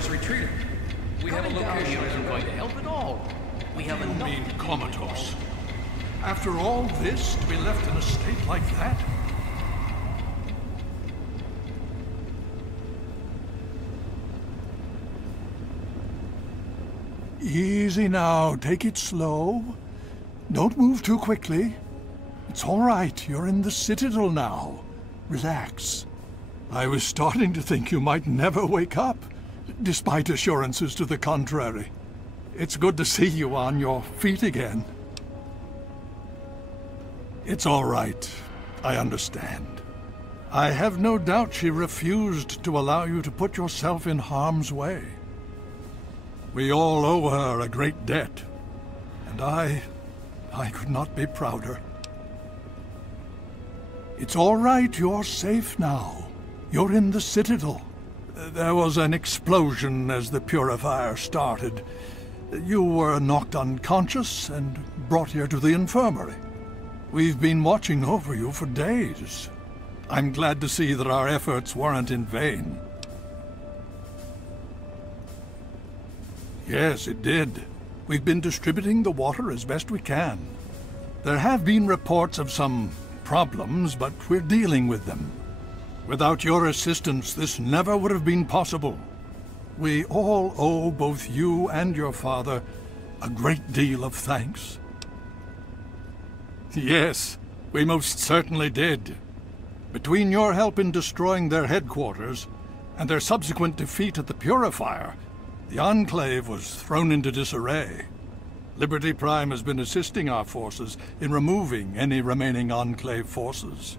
has retreated. We have a location isn't going to help at all. We have enough. You mean comatose? After all this, to be left in a state like that? Easy now, take it slow. Don't move too quickly. It's all right, you're in the Citadel now. Relax. I was starting to think you might never wake up, despite assurances to the contrary. It's good to see you on your feet again. It's all right. I understand. I have no doubt she refused to allow you to put yourself in harm's way. We all owe her a great debt, and I could not be prouder. It's all right, you're safe now. You're in the Citadel. There was an explosion as the purifier started. You were knocked unconscious and brought here to the infirmary. We've been watching over you for days. I'm glad to see that our efforts weren't in vain. Yes, it did. We've been distributing the water as best we can. There have been reports of some problems, but we're dealing with them. Without your assistance, this never would have been possible. We all owe both you and your father a great deal of thanks. Yes, we most certainly did. Between your help in destroying their headquarters and their subsequent defeat at the Purifier, the Enclave was thrown into disarray. Liberty Prime has been assisting our forces in removing any remaining Enclave forces.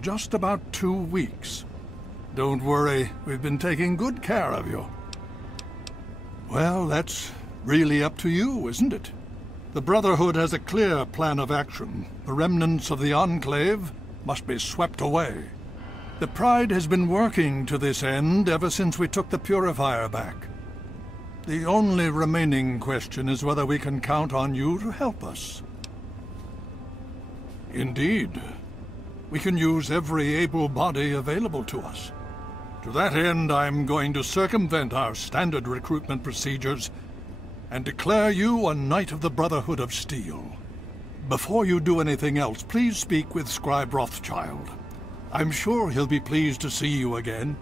Just about 2 weeks. Don't worry, we've been taking good care of you. Well, that's really up to you, isn't it? The Brotherhood has a clear plan of action. The remnants of the Enclave must be swept away. The Pride has been working to this end ever since we took the Purifier back. The only remaining question is whether we can count on you to help us. Indeed. We can use every able body available to us. To that end, I'm going to circumvent our standard recruitment procedures and declare you a Knight of the Brotherhood of Steel. Before you do anything else, please speak with Scribe Rothschild. I'm sure he'll be pleased to see you again.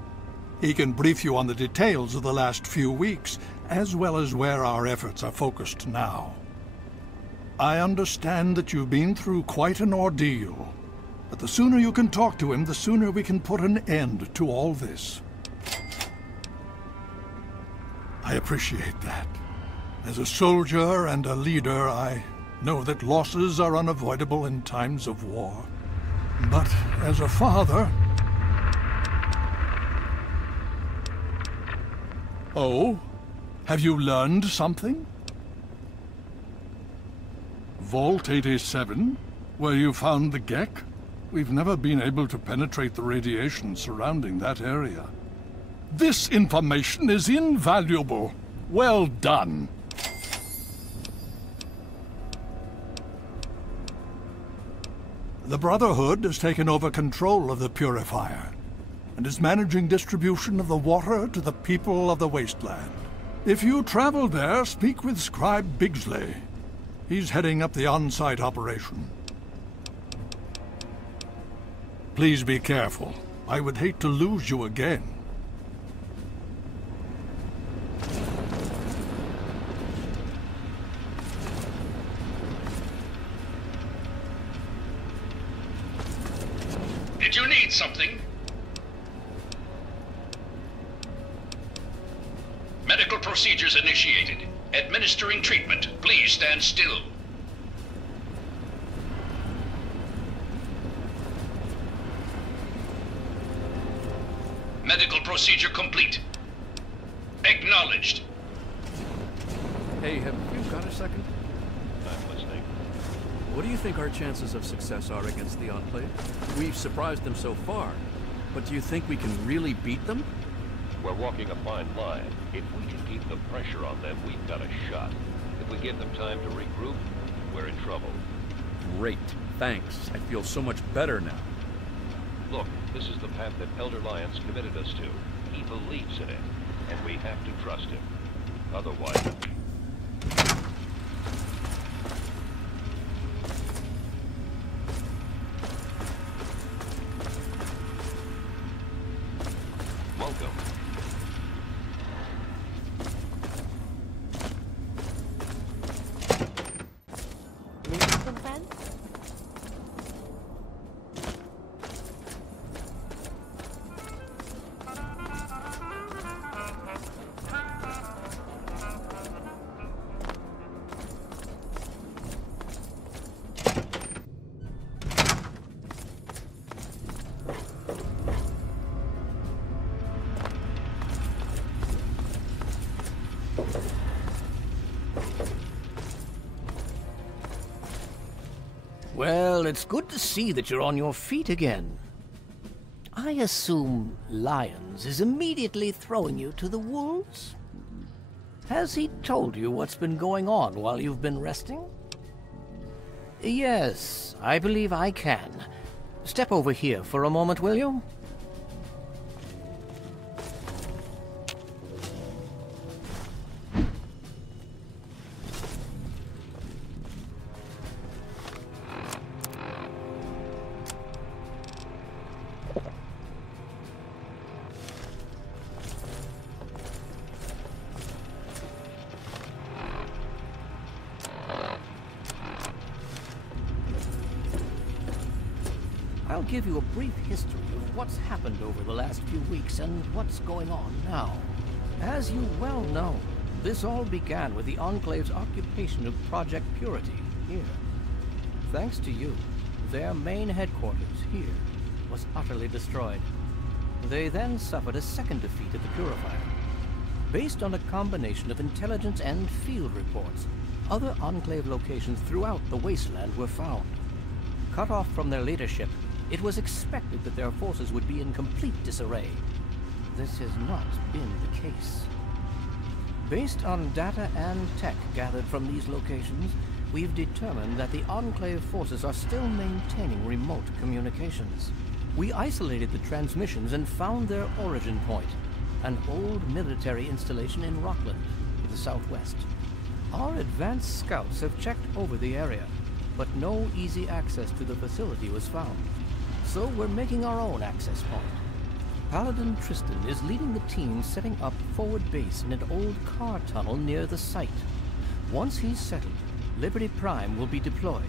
He can brief you on the details of the last few weeks, as well as where our efforts are focused now. I understand that you've been through quite an ordeal, but the sooner you can talk to him, the sooner we can put an end to all this. I appreciate that. As a soldier and a leader, I know that losses are unavoidable in times of war. But as a father... Oh? Have you learned something? Vault 87? Where you found the Gek? We've never been able to penetrate the radiation surrounding that area. This information is invaluable. Well done. The Brotherhood has taken over control of the Purifier, and is managing distribution of the water to the people of the Wasteland. If you travel there, speak with Scribe Bigsley. He's heading up the on-site operation. Please be careful. I would hate to lose you again. Did you need something? Medical procedures initiated. Administering treatment. Please stand still. Medical procedure complete. Acknowledged. Hey, have you got a second? I'm listening. What do you think our chances of success are against the Enclave? We've surprised them so far, but do you think we can really beat them? We're walking a fine line. If we can keep the pressure on them, we've got a shot. If we give them time to regroup, we're in trouble. Great. Thanks. I feel so much better now. Look, this is the path that Elder Lyons committed us to. He believes in it, and we have to trust him. Otherwise... Welcome. Meet some friends? Well, it's good to see that you're on your feet again. I assume Lyons is immediately throwing you to the wolves? Has he told you what's been going on while you've been resting? Yes, I believe I can. Step over here for a moment, will you? I'll give you a brief history of what's happened over the last few weeks and what's going on now. As you well know, this all began with the Enclave's occupation of Project Purity here. Thanks to you, their main headquarters here was utterly destroyed. They then suffered a second defeat at the Purifier. Based on a combination of intelligence and field reports, other Enclave locations throughout the Wasteland were found. Cut off from their leadership, it was expected that their forces would be in complete disarray. This has not been the case. Based on data and tech gathered from these locations, we've determined that the Enclave forces are still maintaining remote communications. We isolated the transmissions and found their origin point, an old military installation in Rockland, to the southwest. Our advanced scouts have checked over the area, but no easy access to the facility was found. So we're making our own access point. Paladin Tristan is leading the team setting up forward base in an old car tunnel near the site. Once he's settled, Liberty Prime will be deployed.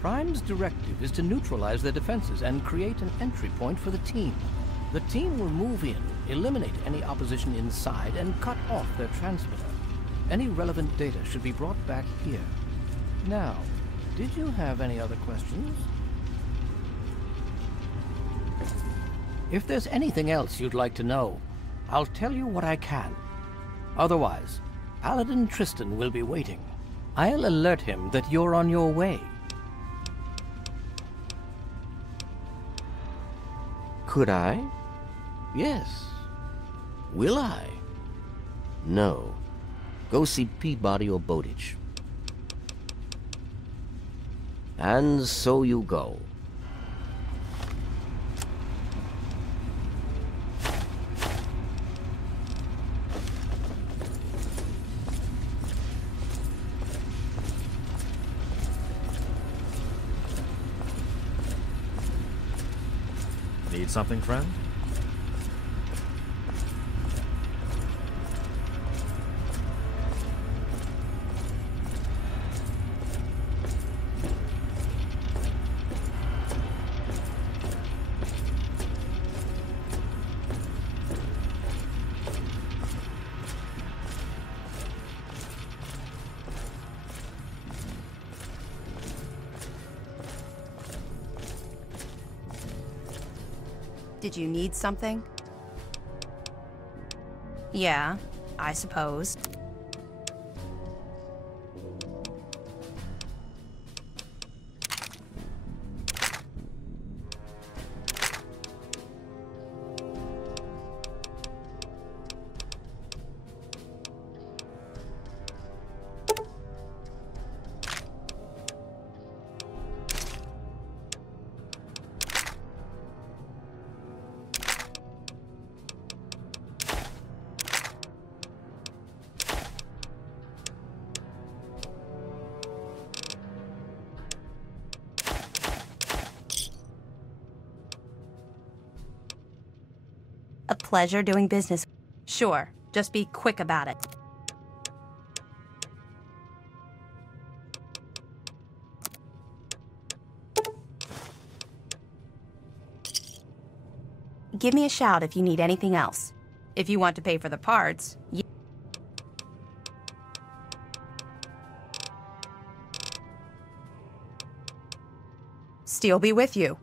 Prime's directive is to neutralize their defenses and create an entry point for the team. The team will move in, eliminate any opposition inside, and cut off their transmitter. Any relevant data should be brought back here. Now, did you have any other questions? If there's anything else you'd like to know, I'll tell you what I can. Otherwise, Paladin Tristan will be waiting. I'll alert him that you're on your way. Could I? Yes. Will I? No. Go see Peabody or Bowditch. And so you go. Need something, friend? Did you need something? Yeah, I suppose. A pleasure doing business. Sure, just be quick about it. Give me a shout if you need anything else. If you want to pay for the parts, Steel be with you.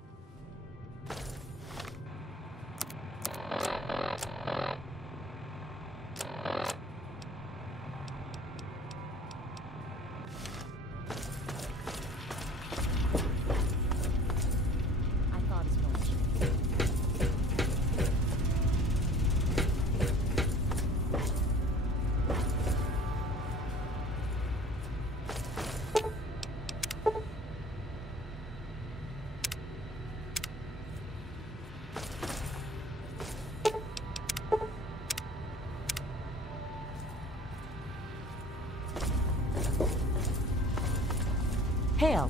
Hail.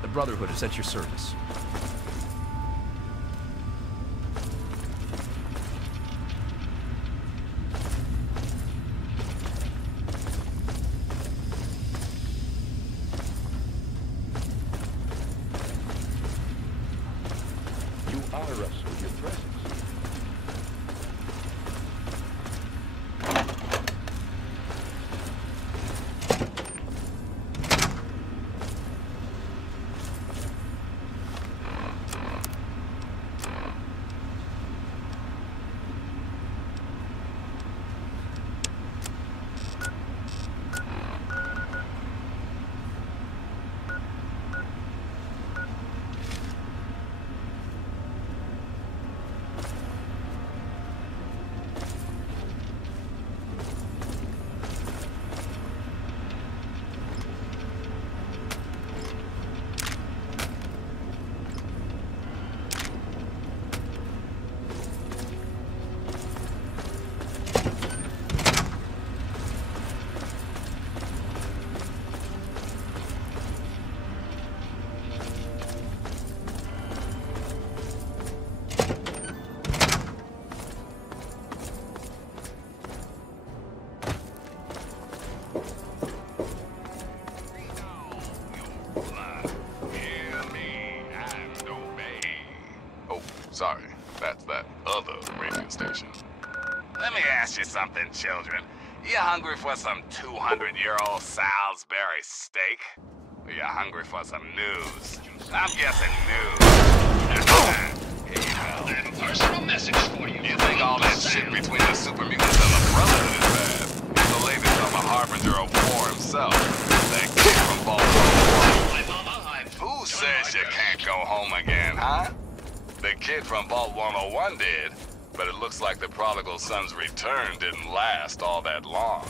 The Brotherhood is at your service. Sorry, that's that other radio station. Let me ask you something, children. You hungry for some 200-year-old Salisbury steak? Or you hungry for some news? I'm guessing news. Here you go. Personal message for you. You think all that shit between the super mutants and the Brotherhood is bad? The lady from a harbinger of war himself. That kid from Vault-Tec. Who says you can't go home again, huh? The kid from Vault 101 did, but it looks like the prodigal son's return didn't last all that long.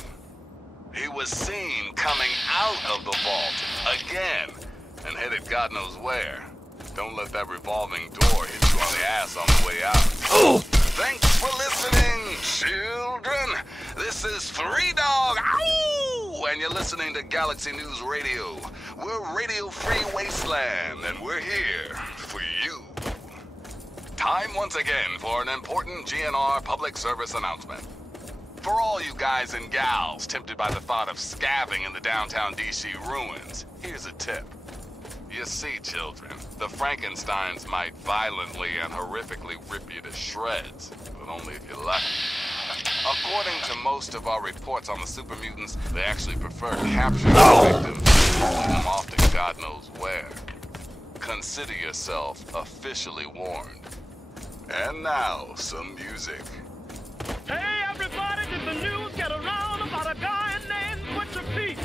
He was seen coming out of the vault again and headed God knows where. Don't let that revolving door hit you on the ass on the way out. Oh! Thanks for listening, children. This is Three Dog, ow! And you're listening to Galaxy News Radio. We're Radio Free Wasteland, and we're here for you. Time once again for an important GNR public service announcement. For all you guys and gals tempted by the thought of scabbing in the downtown DC ruins, here's a tip. You see, children, the Frankensteins might violently and horrifically rip you to shreds, but only if you're lucky. According to most of our reports on the super mutants, they actually prefer capturing the victims and pulling them off to God knows where. Consider yourself officially warned. And now, some music. Hey everybody, did the news get around about a guy named Butcher Pete?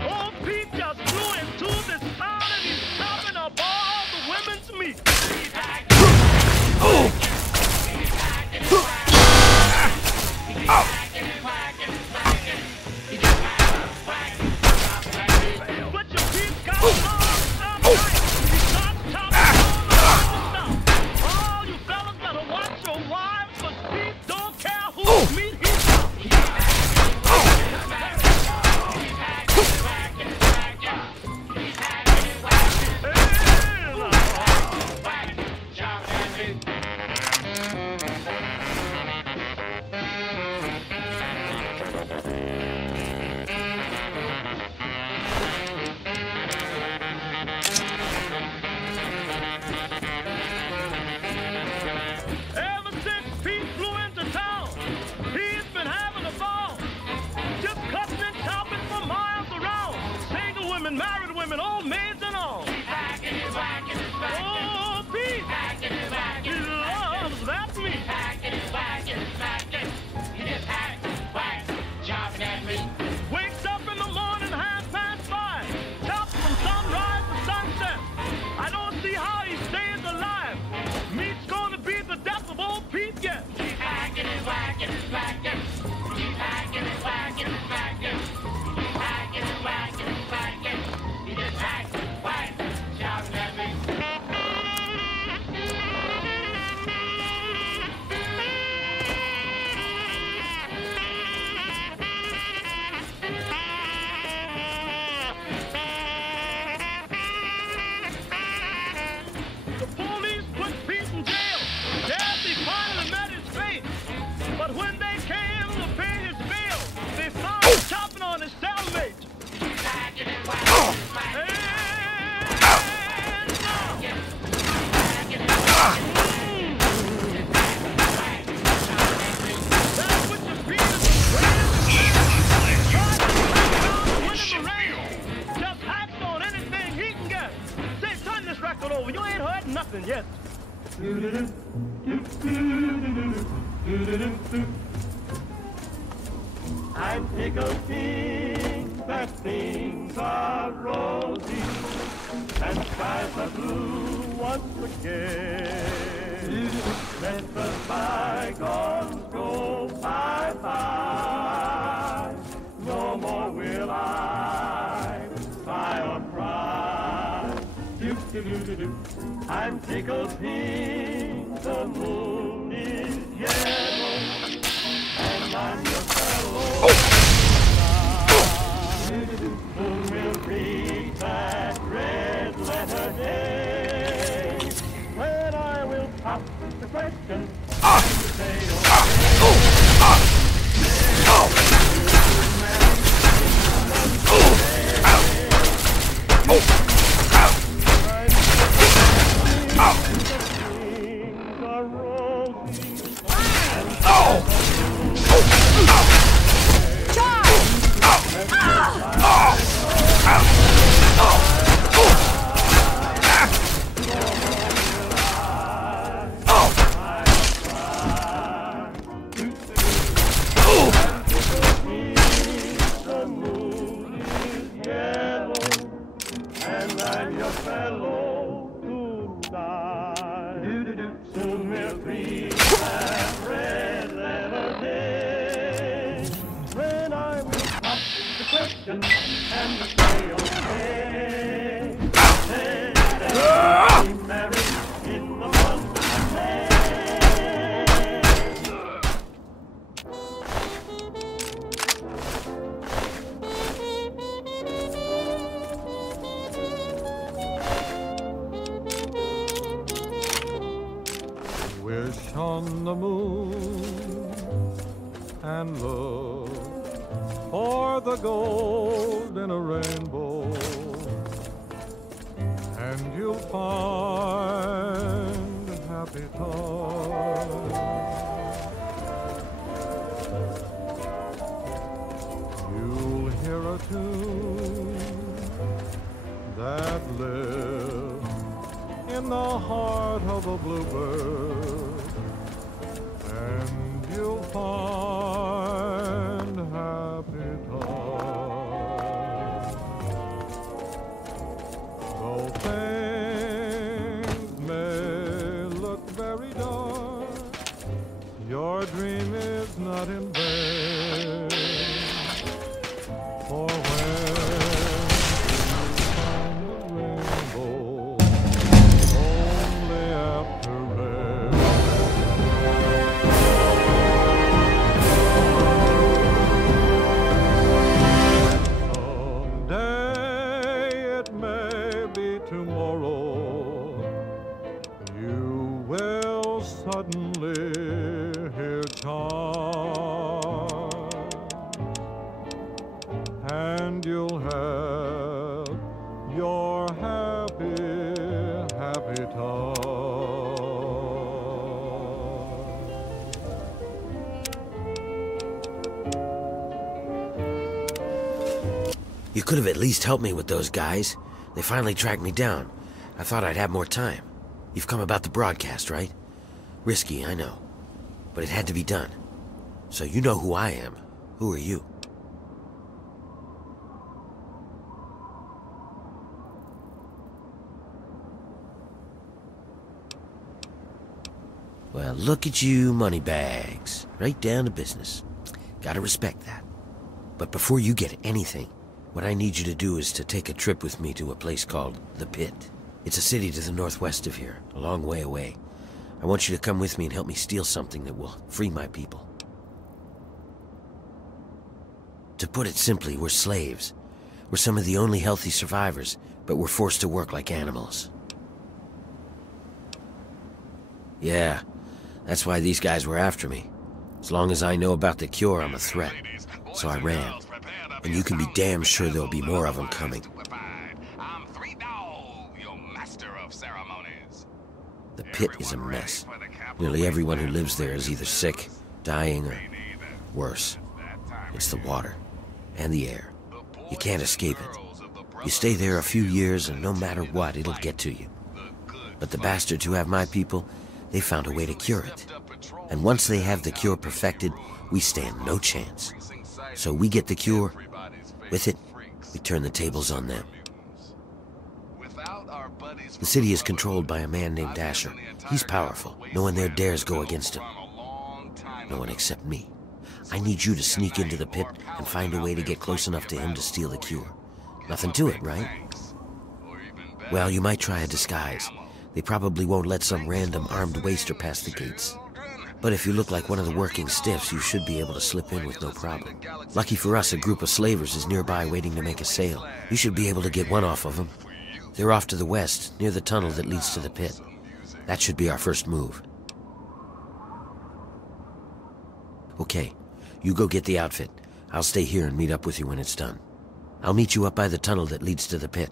Old Pete just flew into this town and he's chopping up all the women's meat. Butcher Pete's got and married women, old maids and all. Oh, Pete! He loves that meat. Wakes up in the morning, 5:30. Chops from sunrise to sunset. I don't see how he stays alive. Meat's gonna be the death of old Pete yet. Keep hacking and whacking and smacking. Keep hacking and whacking and smacking. Keep hacking and whacking and smacking. He just hacks, whacks, shouting at me. The police put Pete in jail. Yes, he finally met his fate. But when they came to pay his bill, they started chopping on his cellmate. Just hacks on anything he can get. Say, turn this record over. You ain't heard nothing yet. I'm tickled pink that things are rosy and skies are blue once again. Let the bygones go bye-bye. No more will I cry or cry. I'm tickled pink, the moon is yellow, and I'm your fellow. Soon we'll reach that red letter day, when I will pop the question and say, Wish on the moon and look for the gold in a rainbow, and you'll find happy times. You'll hear a tune that lives in the heart of a bluebird, and you'll find happy times. Though things may look very dark, your dream is not in vain. For when you find the rainbow only after rain. Someday, it may be tomorrow, you will suddenly hear chimes, and you'll have your happy, happy time. You could have at least helped me with those guys. They finally tracked me down. I thought I'd have more time. You've come about the broadcast, right? Risky, I know. But it had to be done. So you know who I am. Who are you? Well, look at you, moneybags. Right down to business. Gotta respect that. But before you get anything, what I need you to do is to take a trip with me to a place called The Pit. It's a city to the northwest of here, a long way away. I want you to come with me and help me steal something that will free my people. To put it simply, we're slaves. We're some of the only healthy survivors, but we're forced to work like animals. Yeah, that's why these guys were after me. As long as I know about the cure, I'm a threat. So I ran. And you can be damn sure there'll be more of them coming. The Pit is a mess. Nearly everyone who lives there is either sick, dying, or worse. It's the water and the air. You can't escape it. You stay there a few years and no matter what, it'll get to you. But the bastards who have my people, they found a way to cure it. And once they have the cure perfected, we stand no chance. So we get the cure. With it, we turn the tables on them. The city is controlled by a man named Asher. He's powerful. No one there dares go against him. No one except me. I need you to sneak into the Pit and find a way to get close enough to him to steal the cure. Nothing to it, right? Well, you might try a disguise. They probably won't let some random armed waster pass the gates. But if you look like one of the working stiffs, you should be able to slip in with no problem. Lucky for us, a group of slavers is nearby waiting to make a sale. You should be able to get one off of them. They're off to the west, near the tunnel that leads to the Pit. That should be our first move. Okay, you go get the outfit. I'll stay here and meet up with you when it's done. I'll meet you up by the tunnel that leads to the Pit.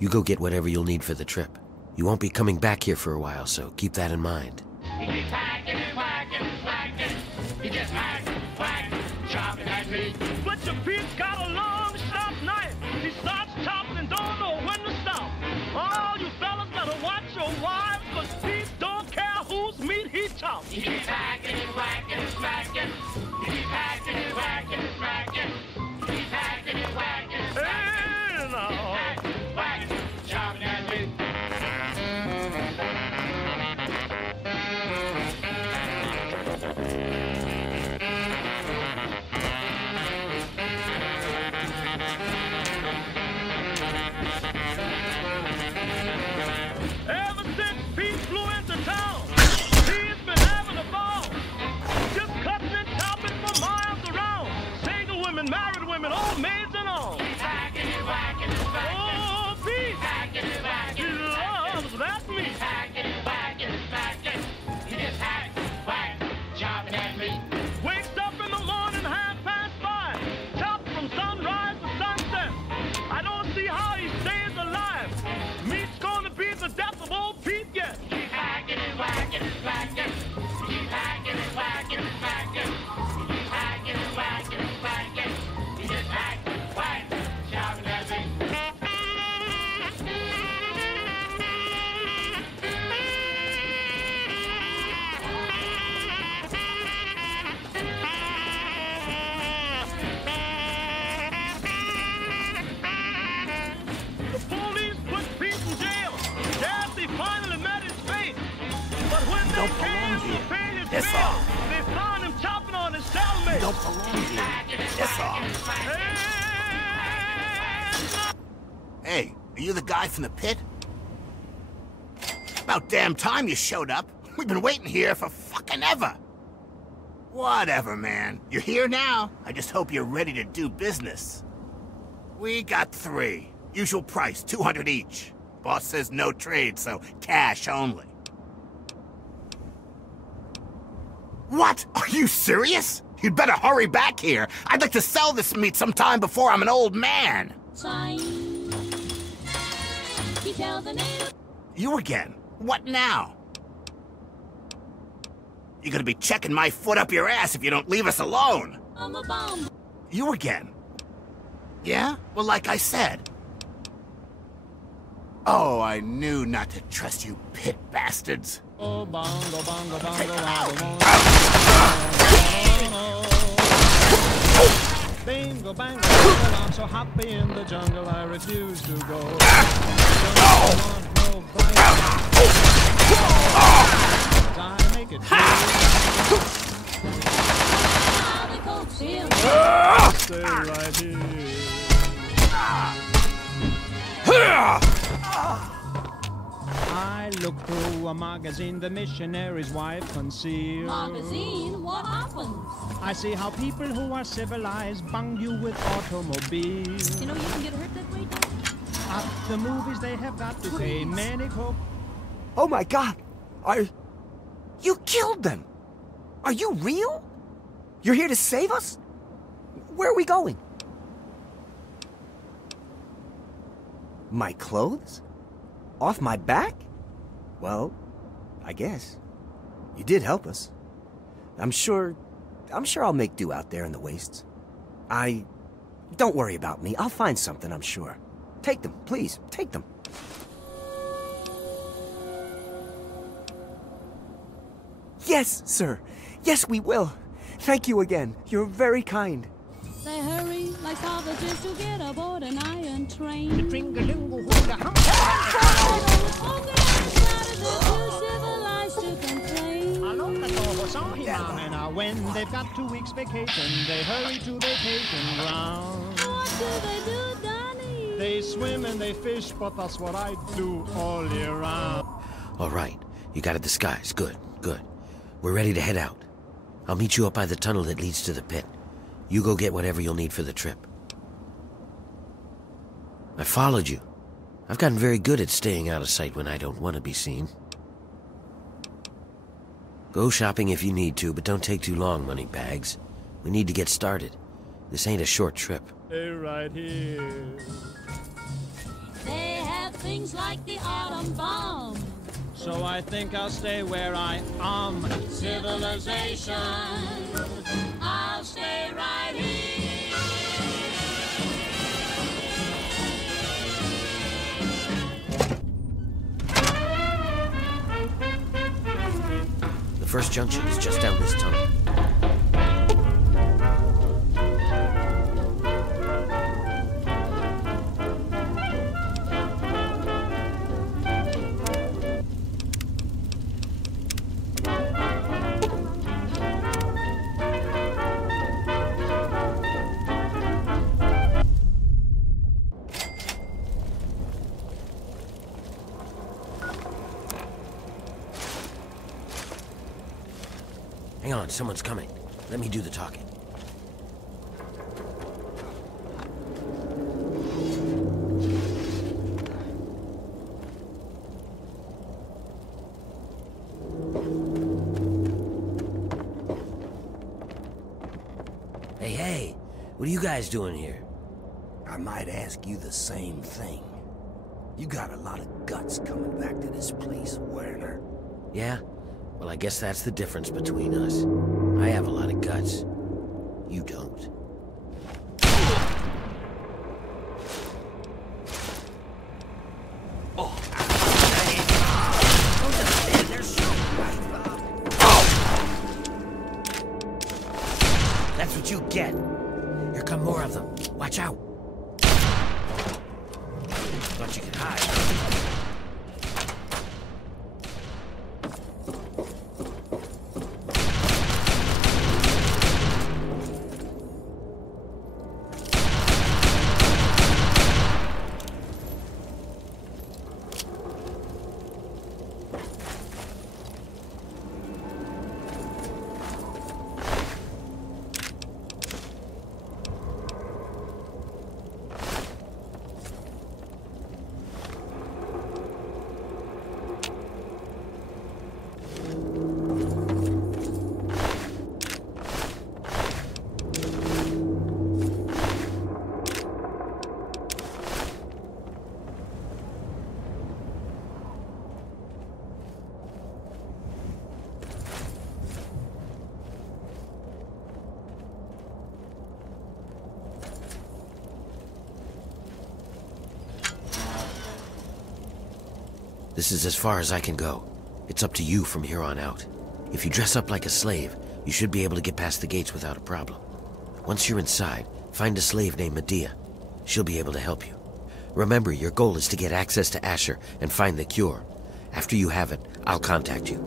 You go get whatever you'll need for the trip. You won't be coming back here for a while, so keep that in mind. He keeps hacking and whacking and slacking. He just hack, whack, chopping at me. But your Pete's got a long, sharp knife. He starts chopping and don't know when to stop. All you fellas better watch your wives, cause Pete don't care whose meat he chops. He keeps hacking and whacking and smacking. He keeps hacking and whacking and smacking. He keeps hacking and whacking and smacking. Hack, whack, chopping at me. Ever since Pete flew into town, he's been having a ball. Just cutting and chopping for miles around. Single women, married women, old maids and all. He's hacking and whacking and smacking. Oh, Pete! Hacking and whacking. He loves that meat. He's hacking and whacking and smacking. He just hack, whack, chopping at me. Wakes up in the morning, 5:30. Chops from sunrise to sunset. I don't see how he stays alive. Meat's gonna be the death of old Pete yet. Keep hacking and whacking and smacking. Keep hacking and whacking and smacking. Keep hacking and whacking and smacking. He just hack, whack, chopping at me. The police put Pete in jail. Yes, he finally met his fate. But when they came to pay his bill, they found him chopping on his cellmate. Don't belong here. That's all. Hey, are you the guy from the Pit? About damn time you showed up. We've been waiting here for fucking ever. Whatever, man. You're here now. I just hope you're ready to do business. We got 3. Usual price, 200 each. Boss says no trade, so cash only. What? Are you serious? You'd better hurry back here. I'd like to sell this meat sometime before I'm an old man. You again? What now? You're gonna be checking my foot up your ass if you don't leave us alone. You again? Yeah? Well, like I said. Oh, I knew not to trust you pit bastards. Oh, bongo, bongo, bongo, bongo, bingo, bango, bango, I'm so happy in the jungle, I refuse to go. I make it stay right here. I look through a magazine the missionary's wife concealed. Magazine? What happens? I see how people who are civilized bang you with automobiles. You know you can get hurt that way, Dad? At the movies they have got to pay many Oh my God! You killed them! Are you real? You're here to save us? Where are we going? My clothes? Off my back? Well, I guess. You did help us. I'm sure I'll make do out there in the wastes. Don't worry about me. I'll find something, I'm sure. Take them, please. Take them. Yes, sir. Yes, we will. Thank you again. You're very kind. They hurry like savages to get aboard an iron train. And when they've got 2 weeks vacation, they hurry to vacation ground. What do they do, Donnie? They swim and they fish, but that's what I do all year round. All right, you got a disguise. Good, good. We're ready to head out. I'll meet you up by the tunnel that leads to the pit. You go get whatever you'll need for the trip. I followed you. I've gotten very good at staying out of sight when I don't want to be seen. Go shopping if you need to, but don't take too long, moneybags. We need to get started. This ain't a short trip. Stay right here. They have things like the atom bomb. So I think I'll stay where I am. Civilization, I'll stay right here. The first junction is just down this tunnel. Hang on, someone's coming. Let me do the talking. Hey, what are you guys doing here? I might ask you the same thing. You got a lot of guts coming back to this place, Werner. Yeah? Well, I guess that's the difference between us. I have a lot of guts. You don't. That's what you get. Here come more of them. Watch out. Thought you could hide. This is as far as I can go. It's up to you from here on out. If you dress up like a slave, you should be able to get past the gates without a problem. Once you're inside, find a slave named Medea. She'll be able to help you. Remember, your goal is to get access to Asher and find the cure. After you have it, I'll contact you.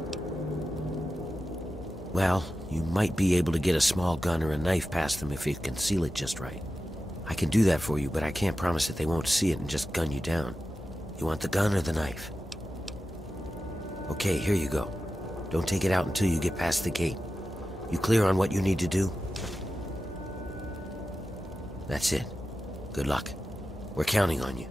Well, you might be able to get a small gun or a knife past them if you conceal it just right. I can do that for you, but I can't promise that they won't see it and just gun you down. You want the gun or the knife? Okay, here you go. Don't take it out until you get past the gate. You clear on what you need to do? That's it. Good luck. We're counting on you.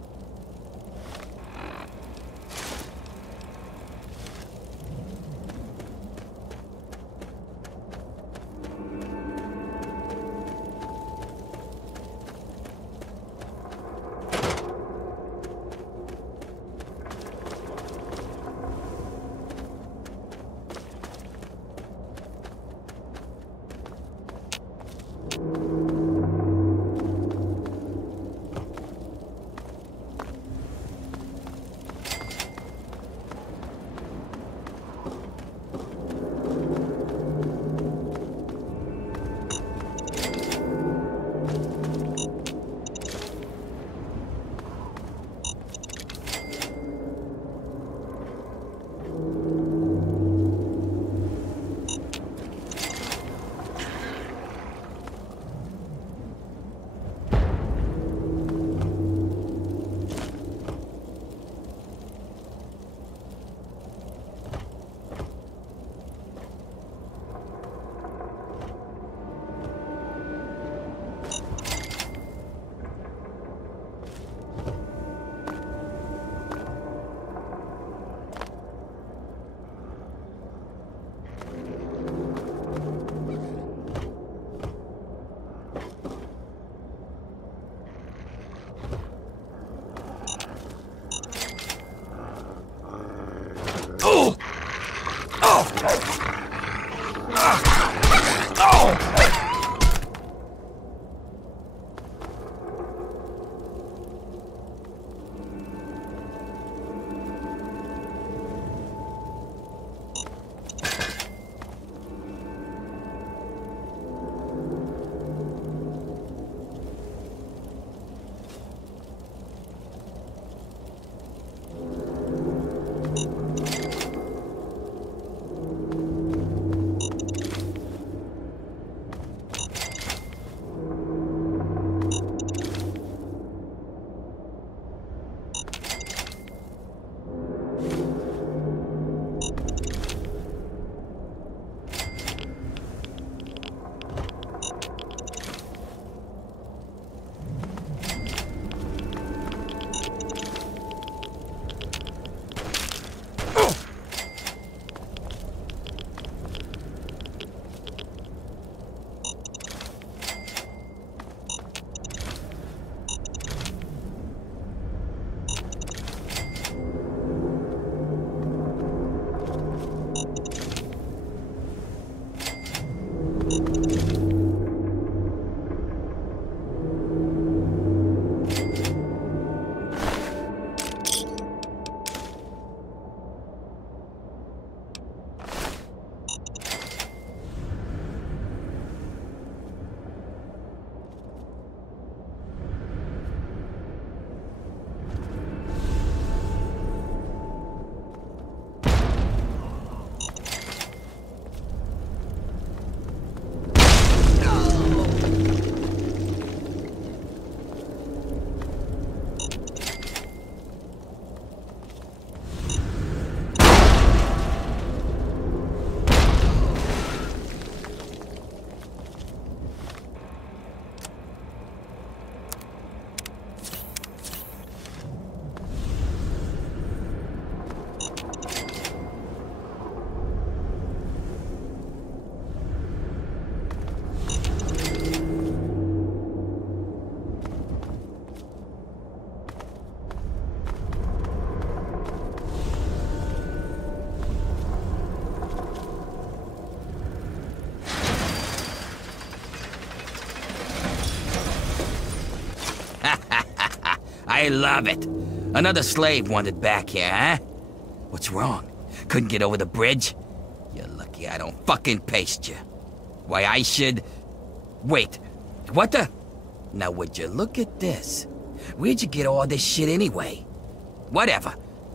I love it. Another slave wanted back here, huh? What's wrong? Couldn't get over the bridge? You're lucky I don't fucking paste you. Why, I should... Wait, what the... Now would you look at this? Where'd you get all this shit anyway? Whatever.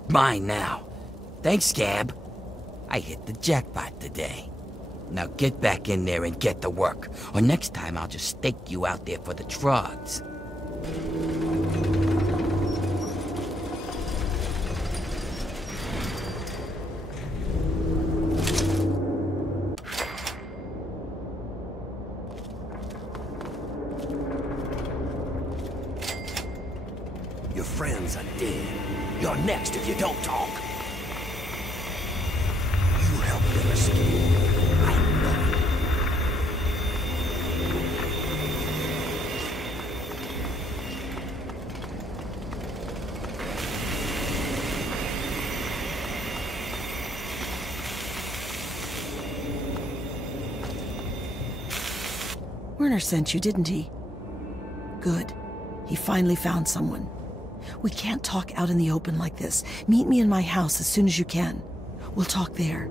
Mine now. Thanks, Gab. I hit the jackpot today. Now get back in there and get to work, or next time I'll just stake you out there for the trogs. Your friends are dead. You're next if you don't talk. You helped them escape. I know it. Werner sent you, didn't he? Good. He finally found someone. We can't talk out in the open like this. Meet me in my house as soon as you can. We'll talk there.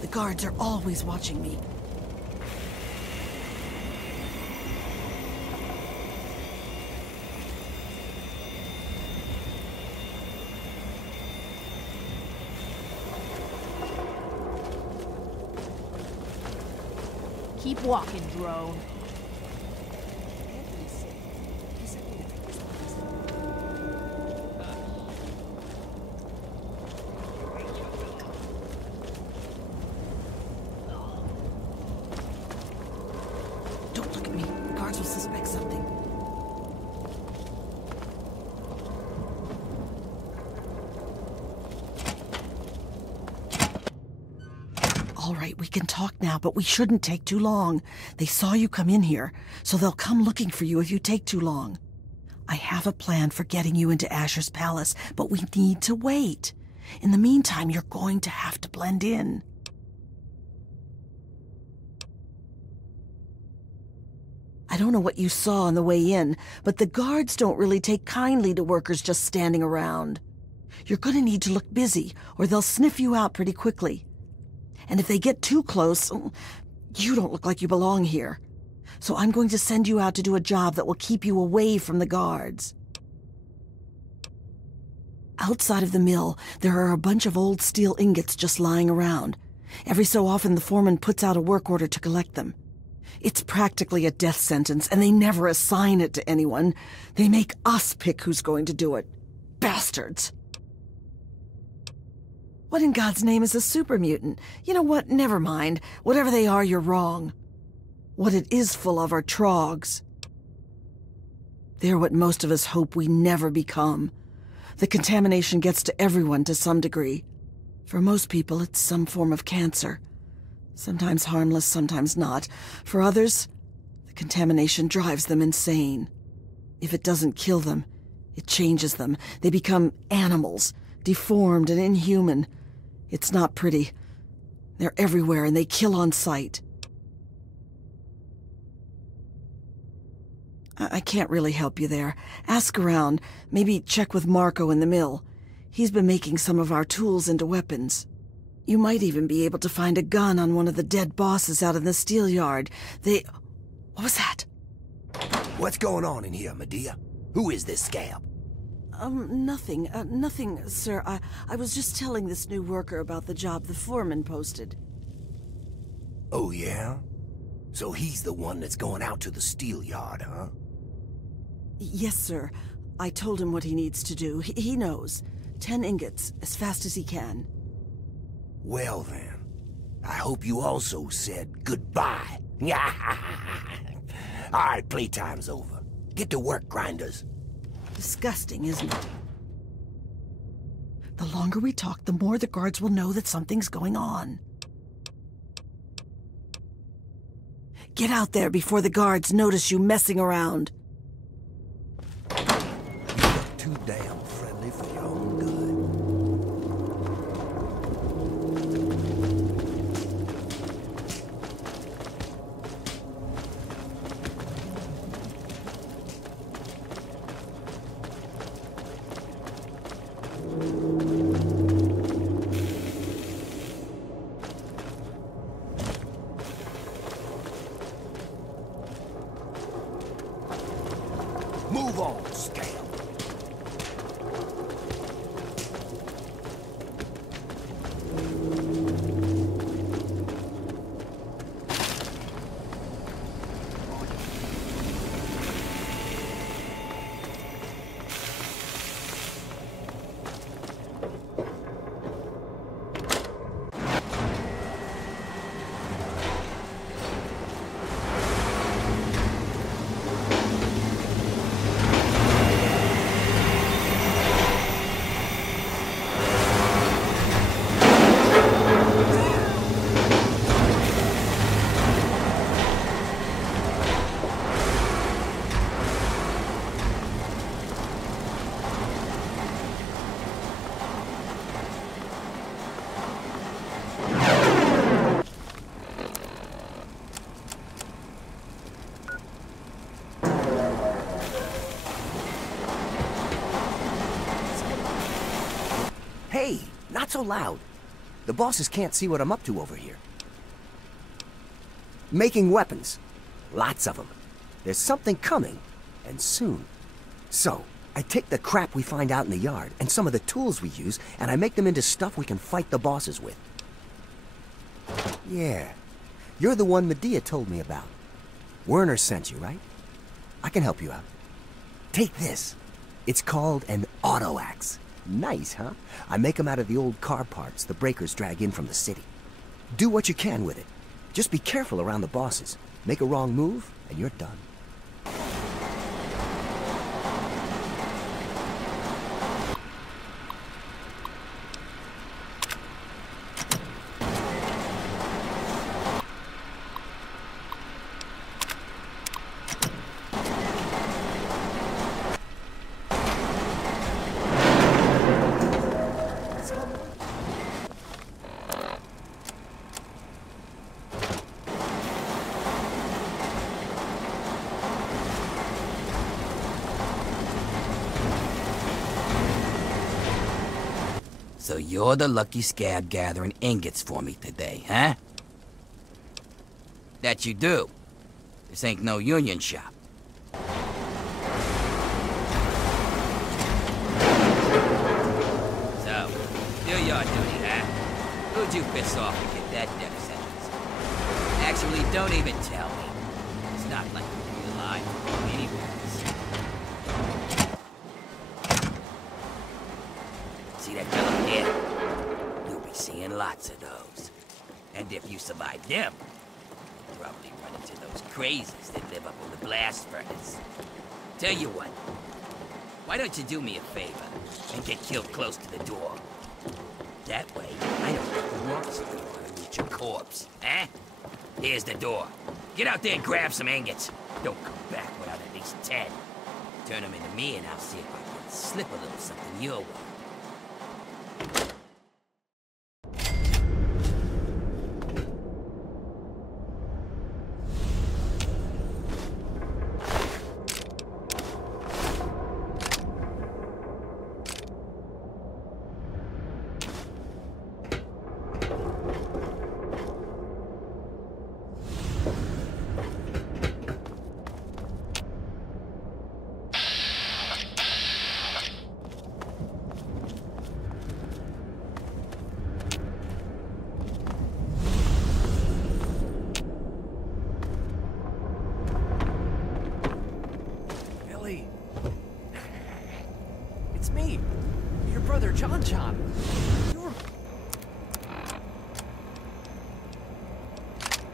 The guards are always watching me. Keep walking, drone. Don't look at me. The guards will suspect something. All right, we can talk now, but we shouldn't take too long. They saw you come in here, so they'll come looking for you if you take too long. I have a plan for getting you into Asher's palace, but we need to wait. In the meantime, you're going to have to blend in. I don't know what you saw on the way in, but the guards don't really take kindly to workers just standing around. You're going to need to look busy, or they'll sniff you out pretty quickly. And if they get too close, you don't look like you belong here. So I'm going to send you out to do a job that will keep you away from the guards. Outside of the mill, there are a bunch of old steel ingots just lying around. Every so often, the foreman puts out a work order to collect them. It's practically a death sentence, and they never assign it to anyone. They make us pick who's going to do it. Bastards! What in God's name is a super mutant? You know what? Never mind. Whatever they are, you're wrong. What it is full of are trogs. They're what most of us hope we never become. The contamination gets to everyone to some degree. For most people, it's some form of cancer. Sometimes harmless, sometimes not. For others, the contamination drives them insane. If it doesn't kill them, it changes them. They become animals, deformed and inhuman. It's not pretty. They're everywhere and they kill on sight. I can't really help you there. Ask around. Maybe check with Marco in the mill. He's been making some of our tools into weapons. You might even be able to find a gun on one of the dead bosses out in the steel yard. What was that? What's going on in here, Medea? Who is this scab? Nothing. Nothing, sir. I was just telling this new worker about the job the foreman posted. Oh, yeah? So he's the one that's going out to the steel yard, huh? Yes, sir. I told him what he needs to do. He knows. 10 ingots, as fast as he can. Well then, I hope you also said goodbye. All right, playtime's over. Get to work, grinders. Disgusting, isn't it? The longer we talk, the more the guards will know that something's going on. Get out there before the guards notice you messing around. You look too damn friendly for your own good. Move on, scam. Hey, not so loud. The bosses can't see what I'm up to over here. Making weapons. Lots of them. There's something coming, and soon. So, I take the crap we find out in the yard, and some of the tools we use, and I make them into stuff we can fight the bosses with. Yeah, you're the one Medea told me about. Werner sent you, right? I can help you out. Take this. It's called an auto axe. Nice, huh? I make them out of the old car parts the breakers drag in from the city. Do what you can with it. Just be careful around the bosses. Make a wrong move, and you're done. So you're the lucky scab gathering ingots for me today, huh? That you do. This ain't no union shop. So, do your duty, huh? Who'd you piss off to get that death sentence? Actually, don't even tell me. It's not like you'll be alive anyways. See that fellow here? You'll be seeing lots of those. And if you survive them, you'll probably run into those crazies that live up on the blast furnace. Tell you what, why don't you do me a favor and get killed close to the door? That way, I don't have to walk so far to reach your corpse, eh? Here's the door. Get out there and grab some ingots. Don't come back without at least 10. Turn them into me and I'll see if I can slip a little something your way. brother John John. You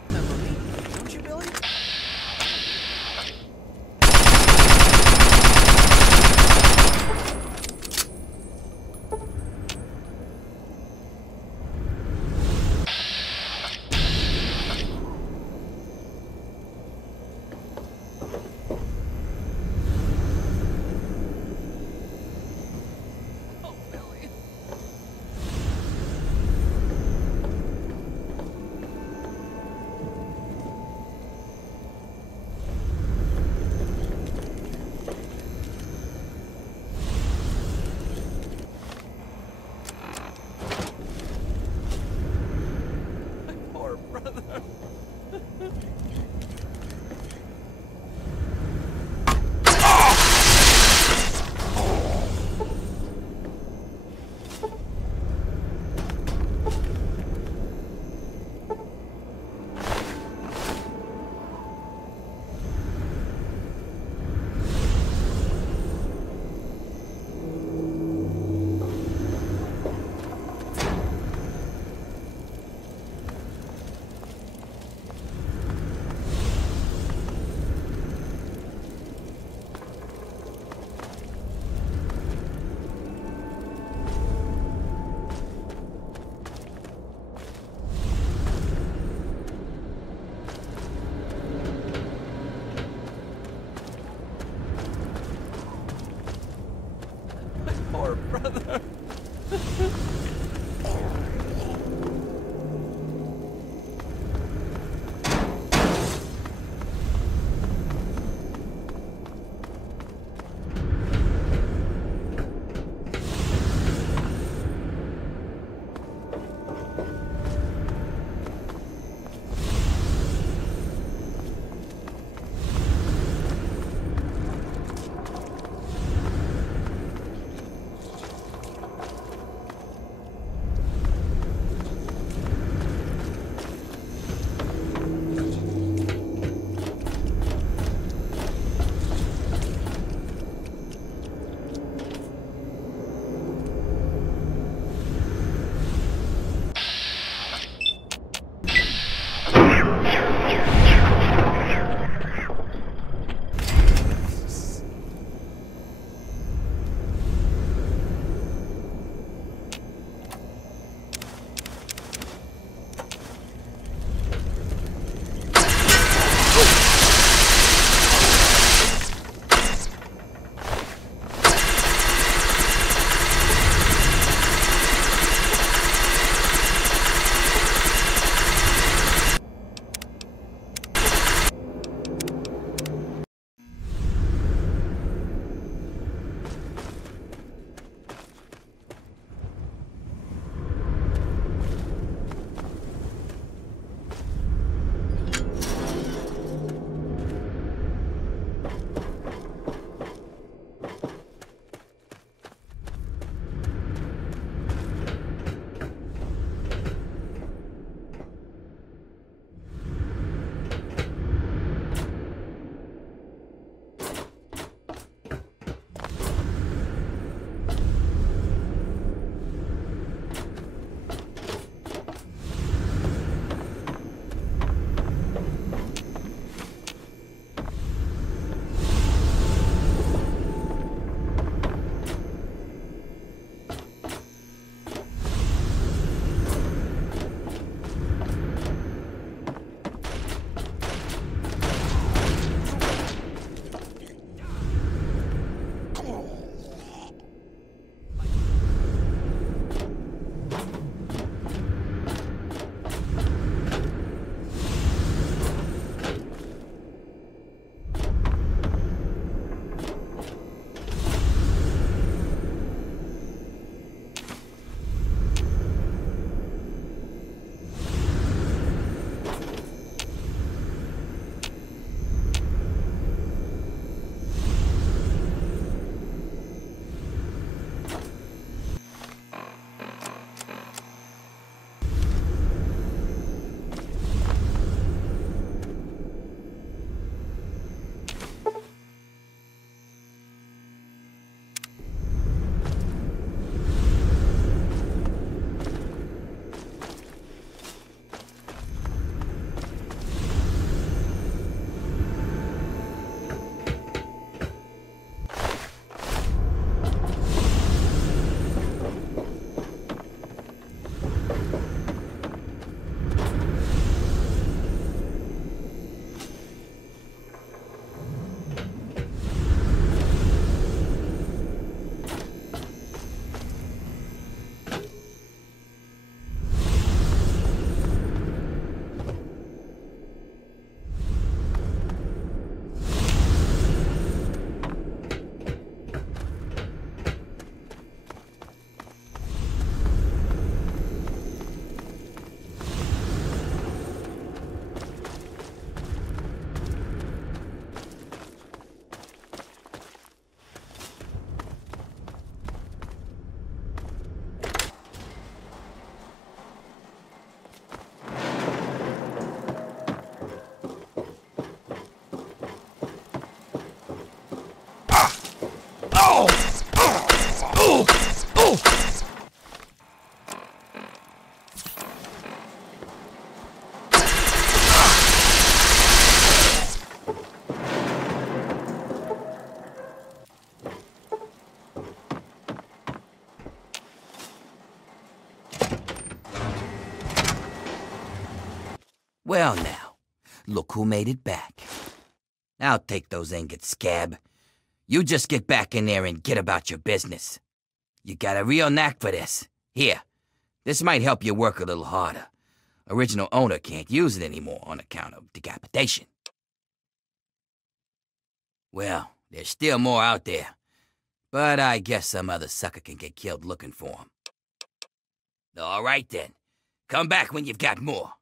remember me, don't you, Billy? Poor brother. Well now, look who made it back. I'll take those ingots, Scab. You just get back in there and get about your business. You got a real knack for this. Here, this might help you work a little harder. Original owner can't use it anymore on account of decapitation. Well, there's still more out there, but I guess some other sucker can get killed looking for them. All right then, come back when you've got more.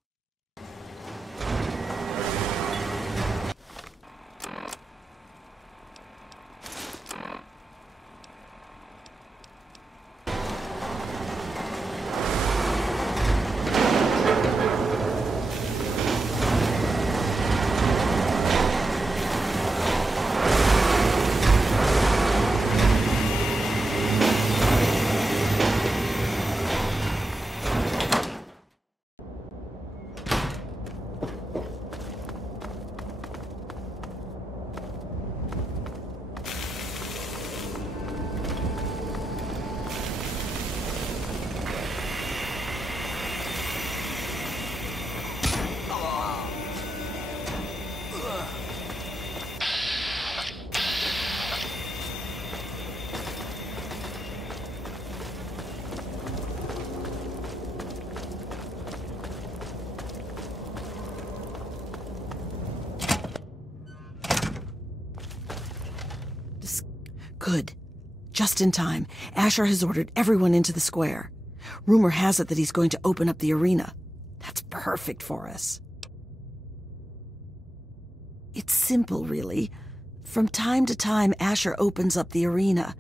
Good. Just in time. Asher has ordered everyone into the square. Rumor has it that he's going to open up the arena. That's perfect for us. It's simple, really. From time to time, Asher opens up the arena.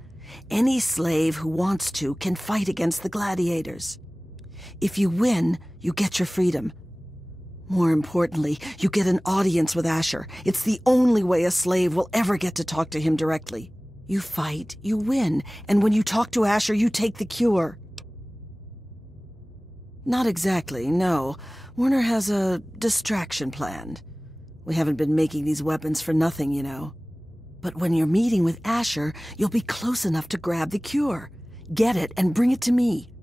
Any slave who wants to can fight against the gladiators. If you win, you get your freedom. More importantly, you get an audience with Asher. It's the only way a slave will ever get to talk to him directly. You fight, you win, and when you talk to Asher, you take the cure. Not exactly, no. Werner has a distraction planned. We haven't been making these weapons for nothing, you know. But when you're meeting with Asher, you'll be close enough to grab the cure. Get it and bring it to me.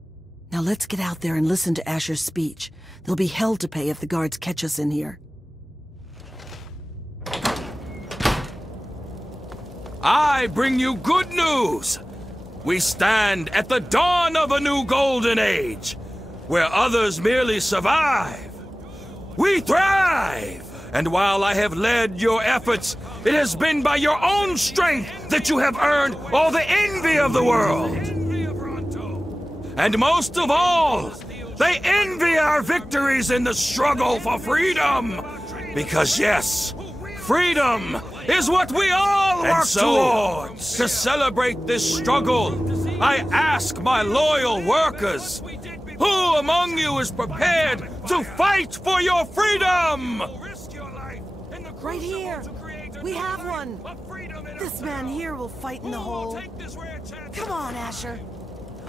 Now let's get out there and listen to Asher's speech. There'll be hell to pay if the guards catch us in here. I bring you good news. We stand at the dawn of a new golden age, where others merely survive. We thrive! And while I have led your efforts, it has been by your own strength that you have earned all the envy of the world. And most of all, they envy our victories in the struggle for freedom. Because yes, freedom is what we all work towards. To celebrate this struggle, I ask my loyal workers, who among you is prepared to fight for your freedom? Right here. We have one. This man here will fight in the hole. Come on, Asher.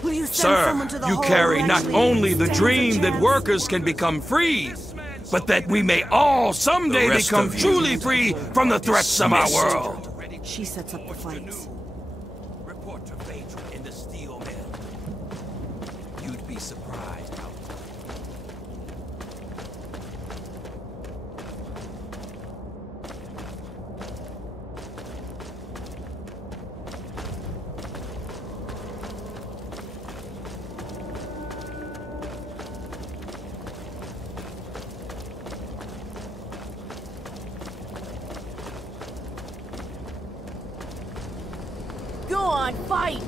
Will you send someone to the hole? Sir, you carry not only the dream that workers can become free, but that we may all someday become truly free from the threats of our world. She sets up the fights. Report to Phaedra in the steel mill. You'd be surprised how... Go on, fight!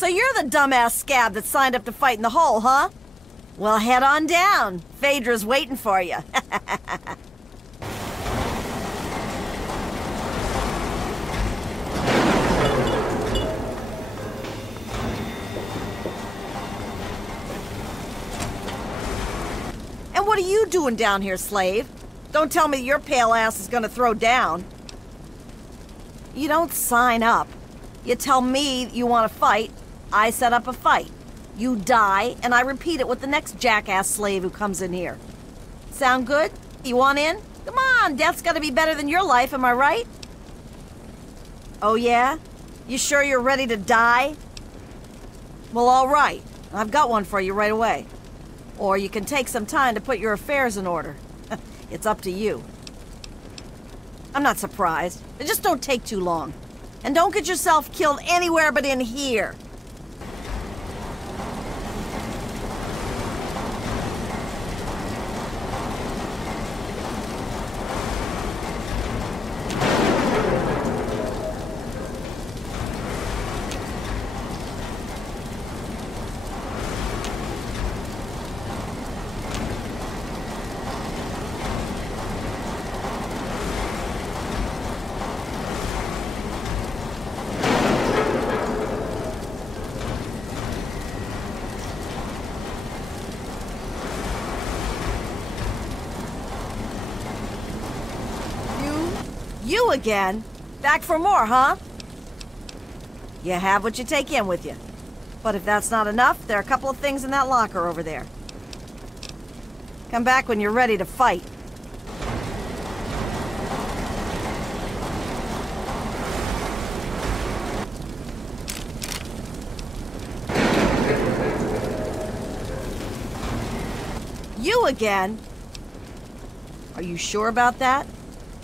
So you're the dumbass scab that signed up to fight in the hole, huh? Well, head on down. Phaedra's waiting for you. And what are you doing down here, slave? Don't tell me your pale ass is gonna throw down. You don't sign up. You tell me you want to fight, I set up a fight. You die, and I repeat it with the next jackass slave who comes in here. Sound good? You want in? Come on, death's gotta be better than your life, am I right? Oh yeah? You sure you're ready to die? Well, all right. I've got one for you right away. Or you can take some time to put your affairs in order. It's up to you. I'm not surprised. Just don't take too long. And don't get yourself killed anywhere but in here. You again? Back for more, huh? You have what you take in with you. But if that's not enough, there are a couple of things in that locker over there. Come back when you're ready to fight. You again? Are you sure about that?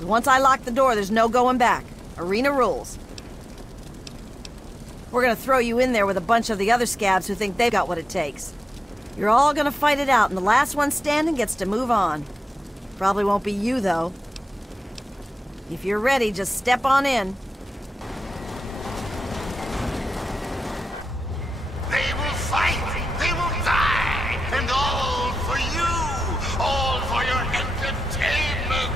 Once I lock the door, there's no going back. Arena rules. We're gonna throw you in there with a bunch of the other scabs who think they've got what it takes. You're all gonna fight it out, and the last one standing gets to move on. Probably won't be you, though. If you're ready, just step on in. They will fight, they will die, and all for you, all for your entertainment.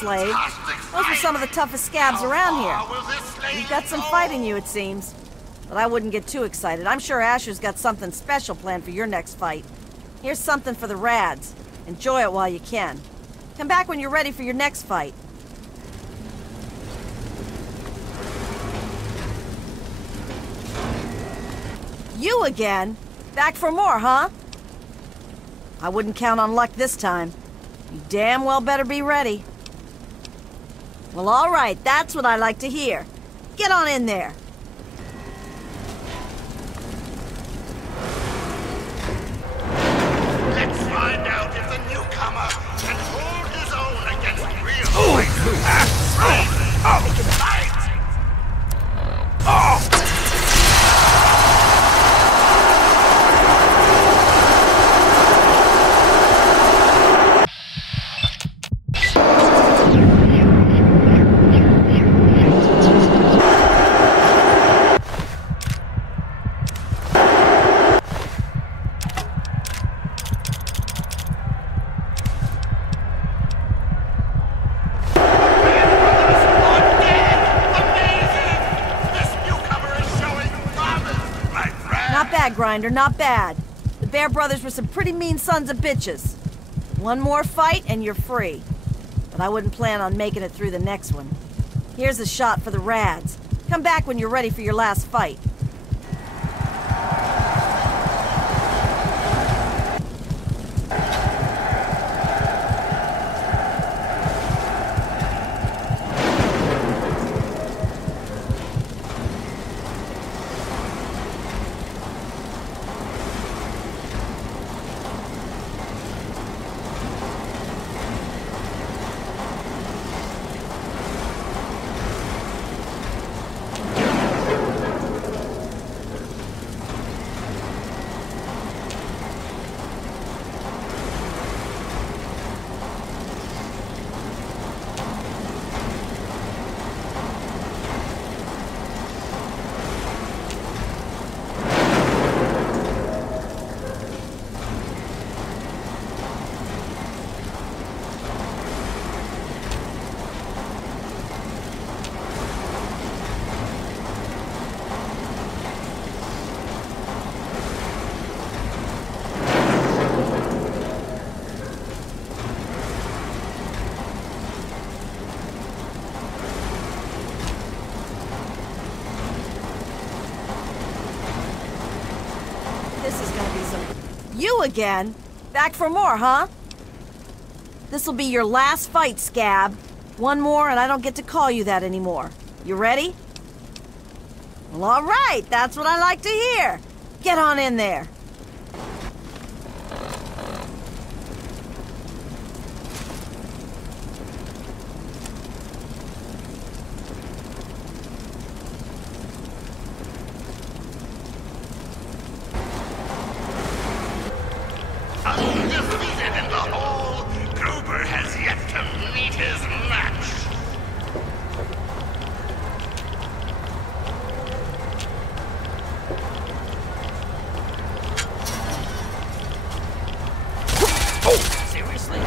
Slave. Those were some of the toughest scabs around here. You've got some fight in you, it seems. But I wouldn't get too excited. I'm sure Asher's got something special planned for your next fight. Here's something for the rads. Enjoy it while you can. Come back when you're ready for your next fight. You again? Back for more, huh? I wouldn't count on luck this time. You damn well better be ready. Well, all right, that's what I like to hear. Get on in there. Let's find out if the newcomer can hold his own against real fight. Grinder, not bad. The Bear Brothers were some pretty mean sons of bitches. One more fight and you're free. But I wouldn't plan on making it through the next one. Here's a shot for the rads. Come back when you're ready for your last fight. you again? Back for more, huh? This'll be your last fight, Scab. One more and I don't get to call you that anymore. You ready? Well, all right. That's what I like to hear. Get on in there. Undefeated in the hole, Gruber has yet to meet his match. Seriously?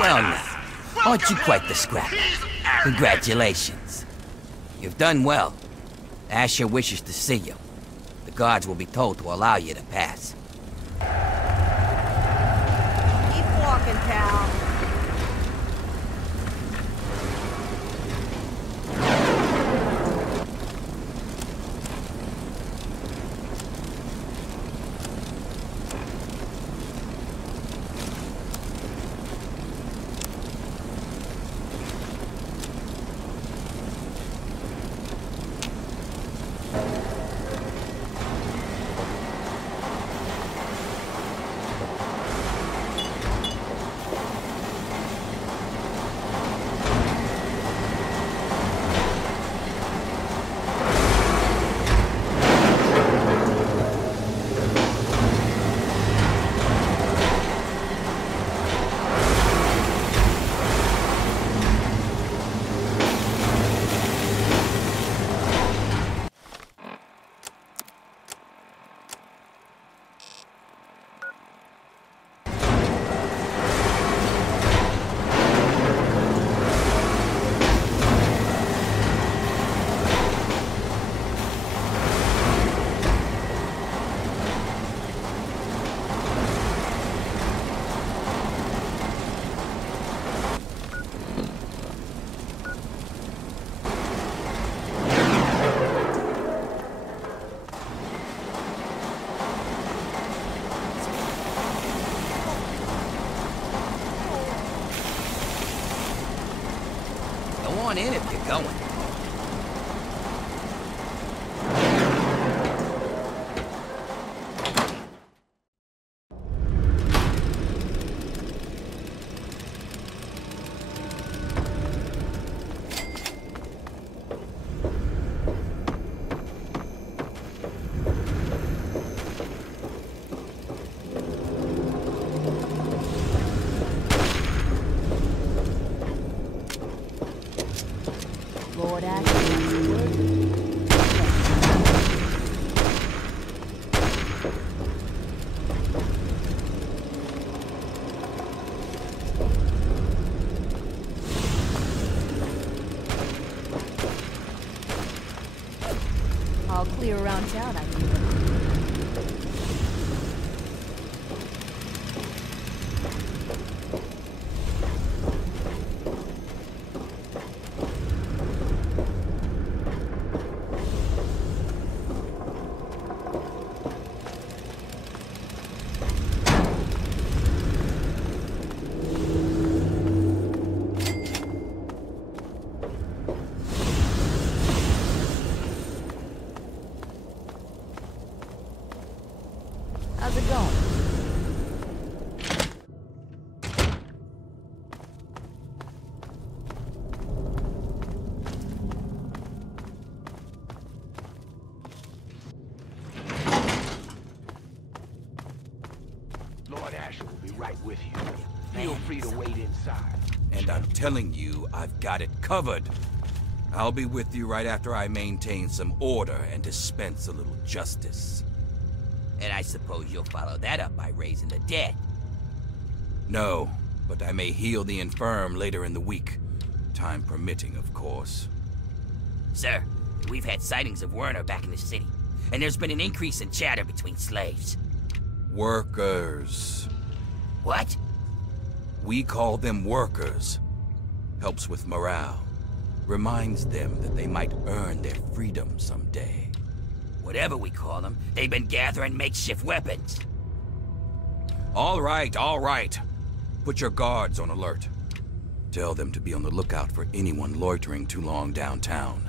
Well now, aren't you quite the scrap? Congratulations. You've done well. Asher wishes to see you. The guards will be told to allow you to pass. Keep walking, pal. Go on in if you're going. Lord Asher. All clear around town, I think. How's it going? Lord Asher will be right with you. Feel free to wait inside. And I'm telling you, I've got it covered. I'll be with you right after I maintain some order and dispense a little justice. And I suppose you'll follow that up by raising the dead. No, but I may heal the infirm later in the week. Time permitting, of course. Sir, we've had sightings of Werner back in the city, and there's been an increase in chatter between slaves. Workers. What? We call them workers. Helps with morale. Reminds them that they might earn their freedom someday. Whatever we call them, they've been gathering makeshift weapons. All right, all right. Put your guards on alert. Tell them to be on the lookout for anyone loitering too long downtown.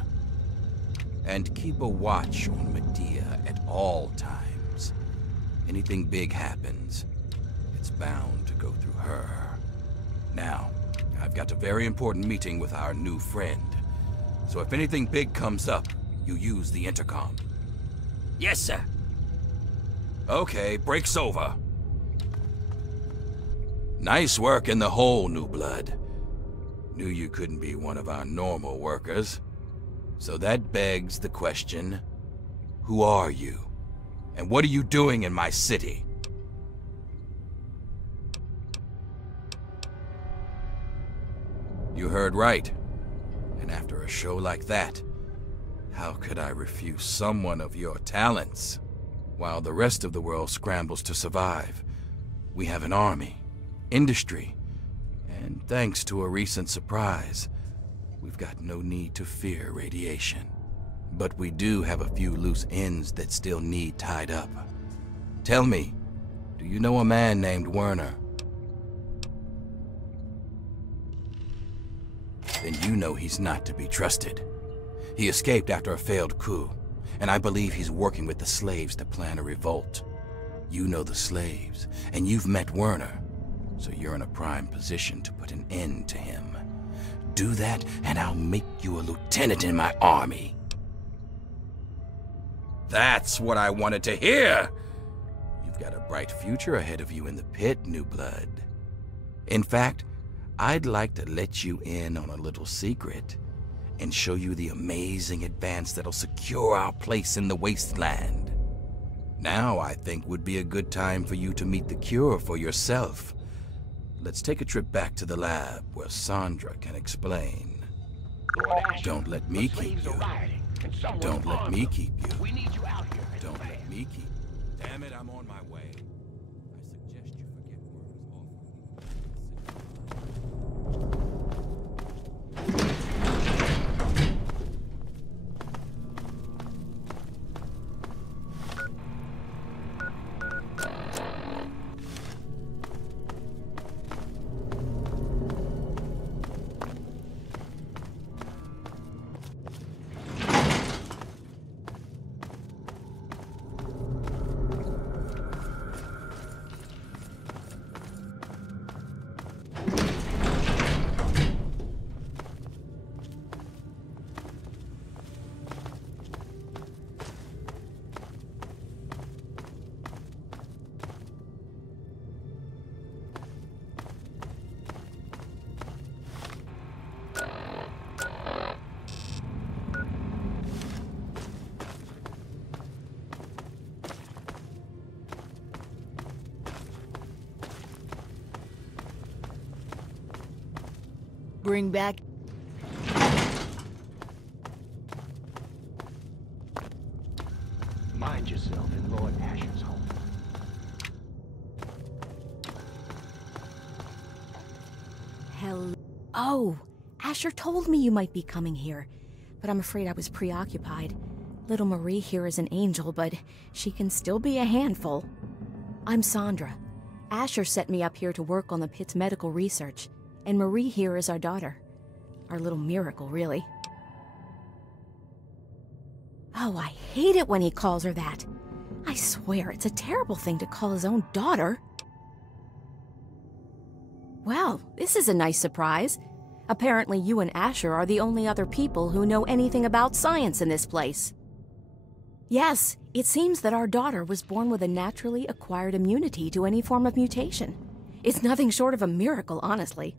And keep a watch on Medea at all times. Anything big happens, it's bound to go through her. Now, I've got a very important meeting with our new friend. So if anything big comes up, you use the intercom. Yes, sir. Okay, break's over. Nice work in the hole, New Blood. Knew you couldn't be one of our normal workers. So that begs the question, who are you? And what are you doing in my city? You heard right. And after a show like that, how could I refuse someone of your talents? While the rest of the world scrambles to survive, we have an army, industry, and thanks to a recent surprise, we've got no need to fear radiation. But we do have a few loose ends that still need tied up. Tell me, do you know a man named Werner? Then you know he's not to be trusted. He escaped after a failed coup, and I believe he's working with the slaves to plan a revolt. You know the slaves, and you've met Werner, so you're in a prime position to put an end to him. Do that, and I'll make you a lieutenant in my army. That's what I wanted to hear! You've got a bright future ahead of you in the pit, New Blood. In fact, I'd like to let you in on a little secret and show you the amazing advance that'll secure our place in the Wasteland. Now I think would be a good time for you to meet the cure for yourself. Let's take a trip back to the lab where Sandra can explain. Don't let me keep you. Don't let me keep you. We need you out here. Don't let me keep you. Damn it, I'm on my way. I suggest you forget Bring back... Mind yourself in Lord Asher's home. Hello. Oh, Asher told me you might be coming here, but I'm afraid I was preoccupied. Little Marie here is an angel, but she can still be a handful. I'm Sandra. Asher set me up here to work on the pit's medical research, and Marie here is our daughter. Our little miracle, really. Oh, I hate it when he calls her that. I swear, it's a terrible thing to call his own daughter. Well, this is a nice surprise. Apparently you and Asher are the only other people who know anything about science in this place. Yes, it seems that our daughter was born with a naturally acquired immunity to any form of mutation. It's nothing short of a miracle, honestly.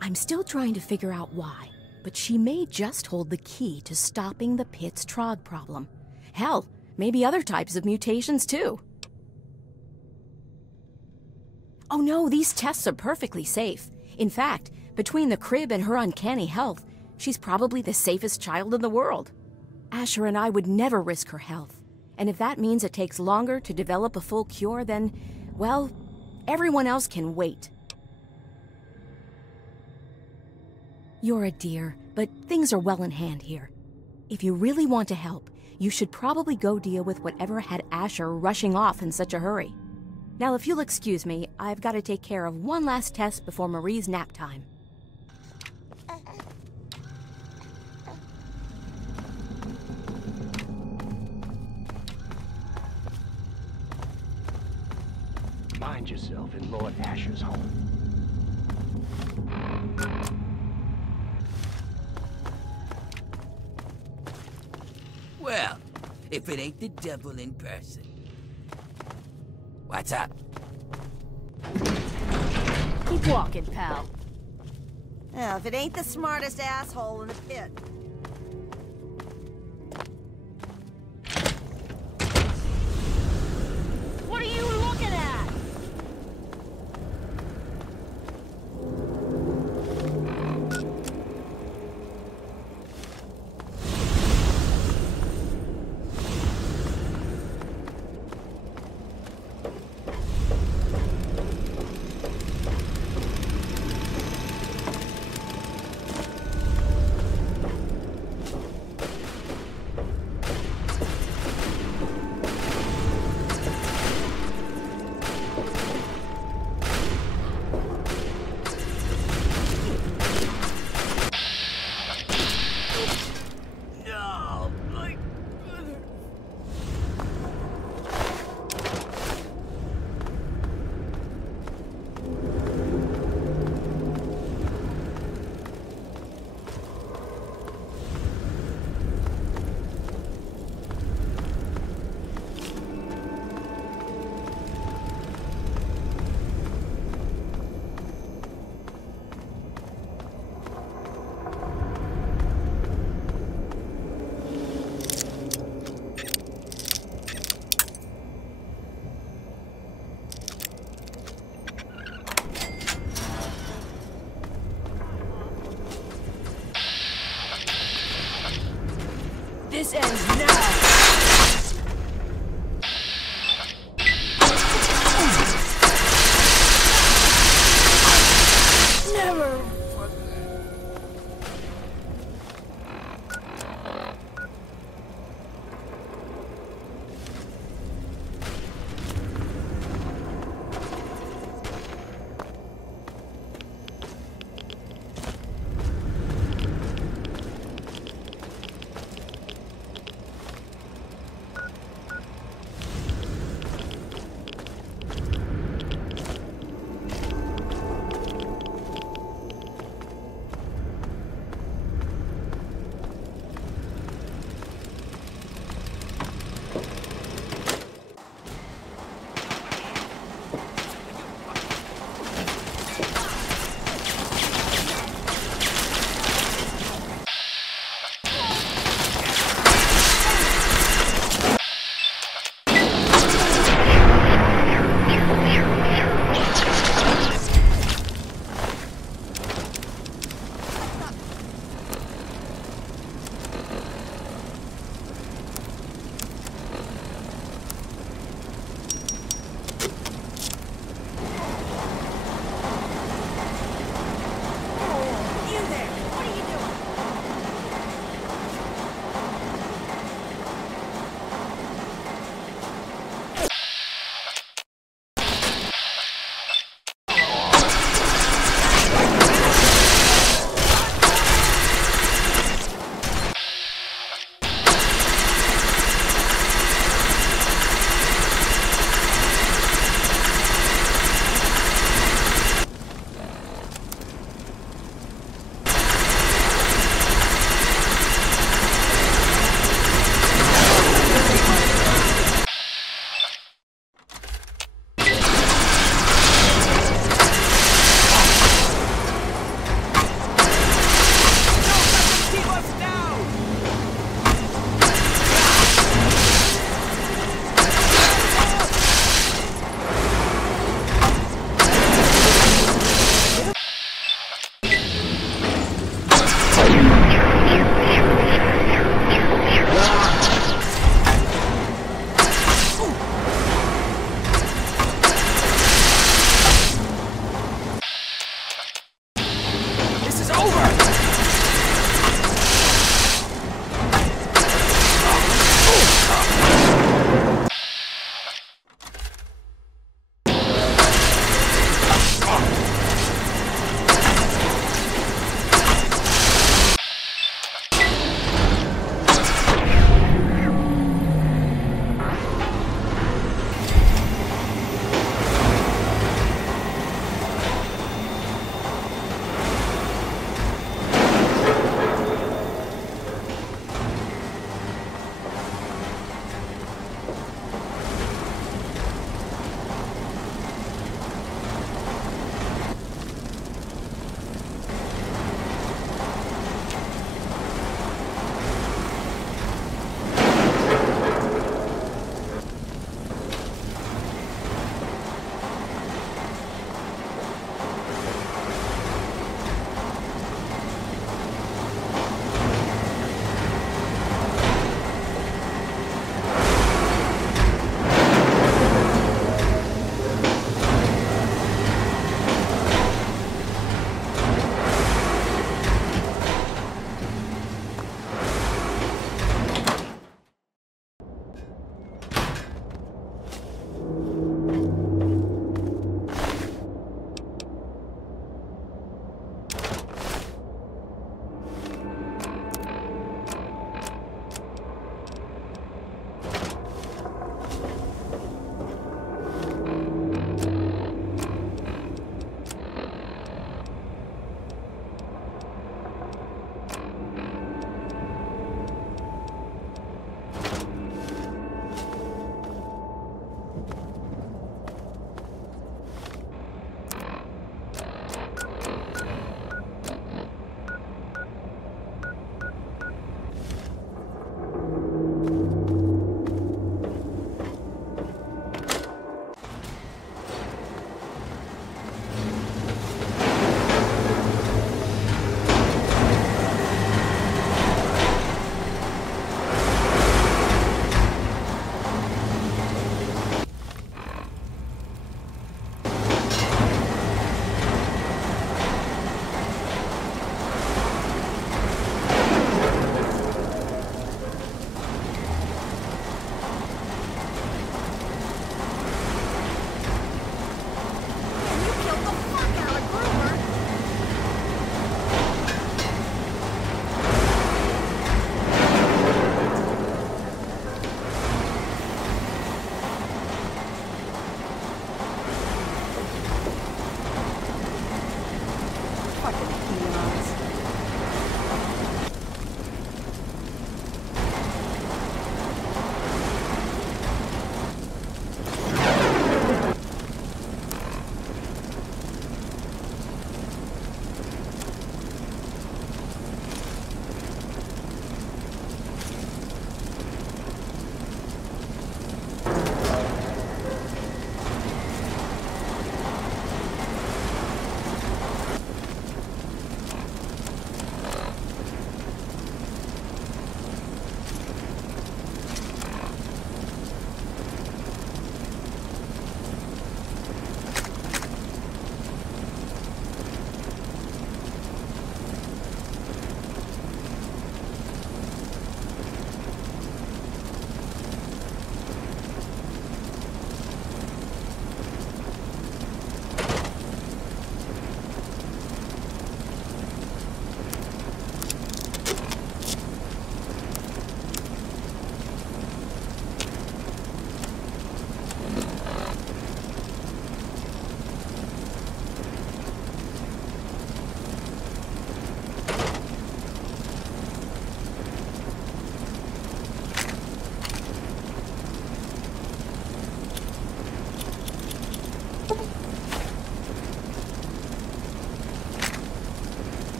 I'm still trying to figure out why, but she may just hold the key to stopping the pit's Trog problem. Hell, maybe other types of mutations too. Oh no, these tests are perfectly safe. In fact, between the crib and her uncanny health, she's probably the safest child in the world. Asher and I would never risk her health. And if that means it takes longer to develop a full cure, then, well, everyone else can wait. You're a dear, but things are well in hand here. If you really want to help, you should probably go deal with whatever had Asher rushing off in such a hurry. Now, if you'll excuse me, I've got to take care of one last test before Marie's nap time. Find yourself in Lord Asher's home. Well, if it ain't the devil in person. What's up? Keep walking, pal. Now, if it ain't the smartest asshole in the pit. What are you looking at?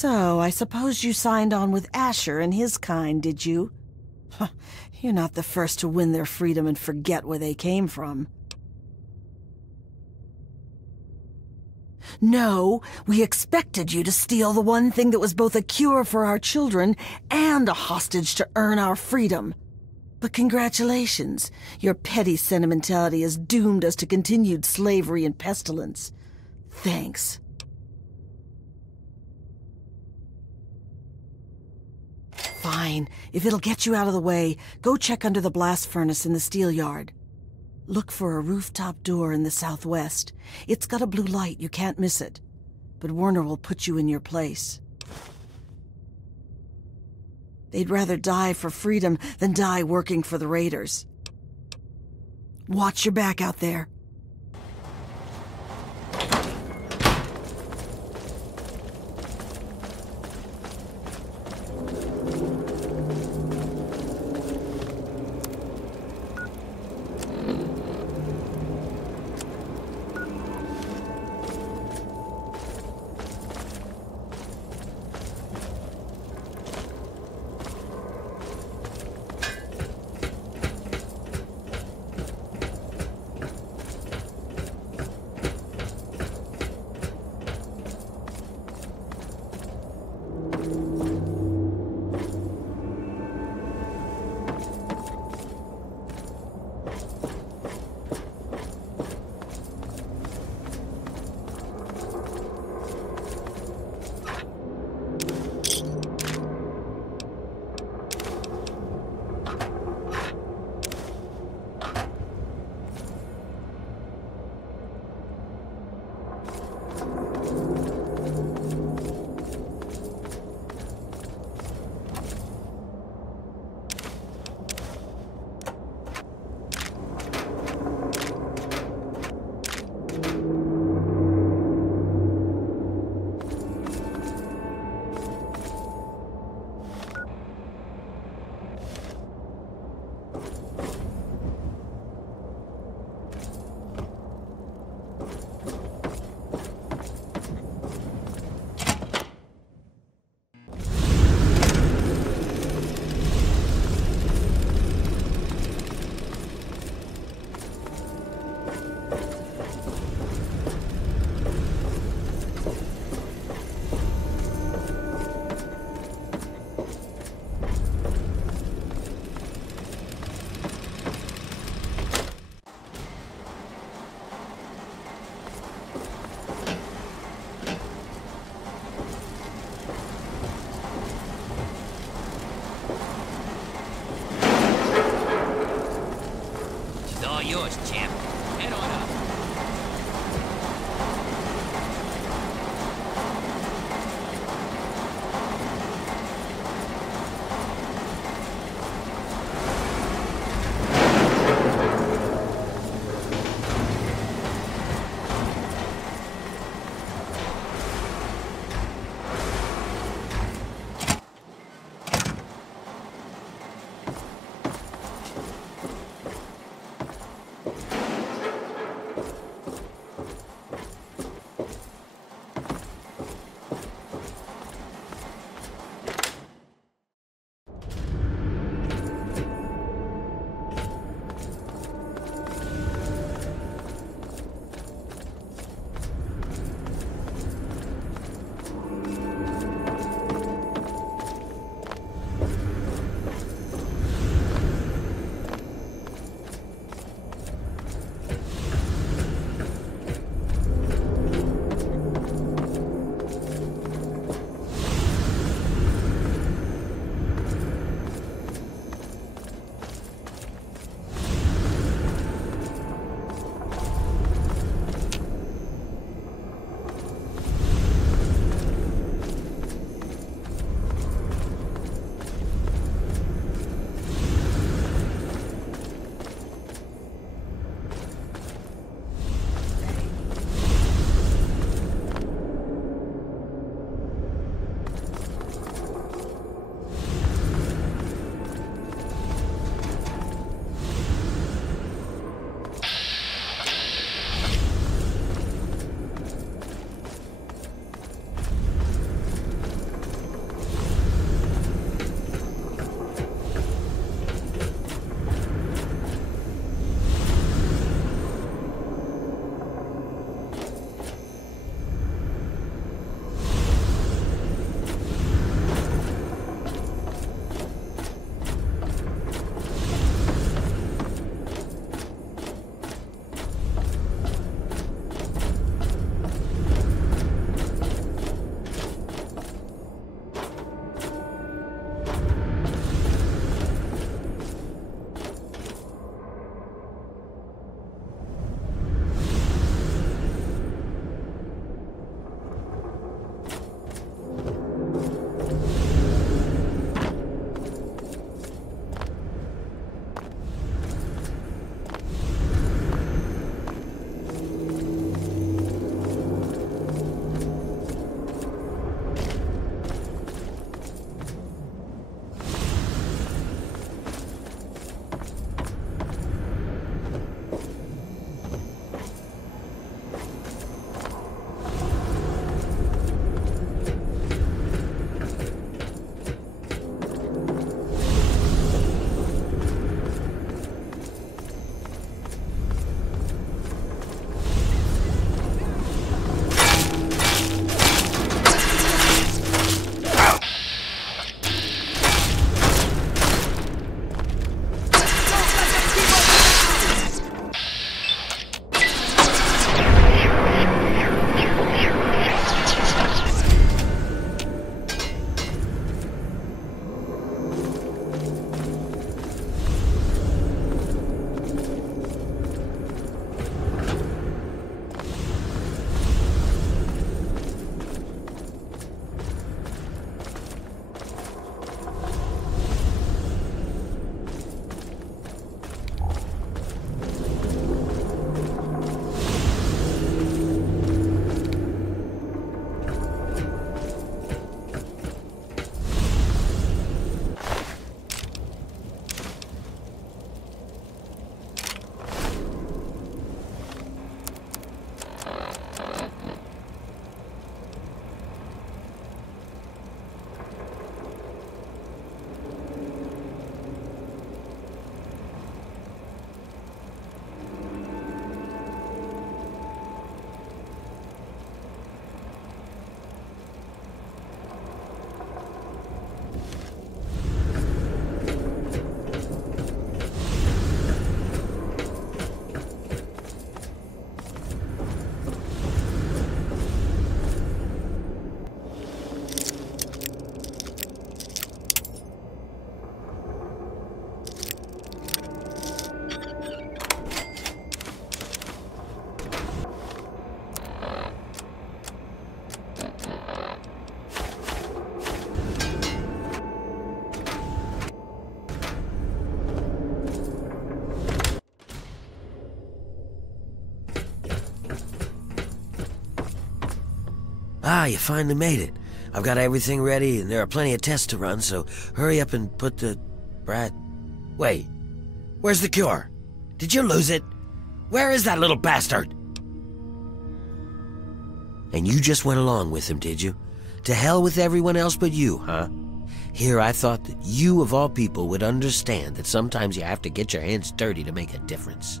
So, I suppose you signed on with Asher and his kind, did you? You're not the first to win their freedom and forget where they came from. No, we expected you to steal the one thing that was both a cure for our children and a hostage to earn our freedom. But congratulations, your petty sentimentality has doomed us to continued slavery and pestilence. Thanks. Fine. If it'll get you out of the way, go check under the blast furnace in the steel yard. Look for a rooftop door in the southwest. It's got a blue light, you can't miss it. But Werner will put you in your place. They'd rather die for freedom than die working for the Raiders. Watch your back out there. Yours, champ. Head on up. Ah, you finally made it. I've got everything ready, and there are plenty of tests to run, so hurry up and put the... Wait. Where's the cure? Did you lose it? Where is that little bastard? And you just went along with him, did you? To hell with everyone else but you, huh? Here I thought that you, of all people, would understand that sometimes you have to get your hands dirty to make a difference.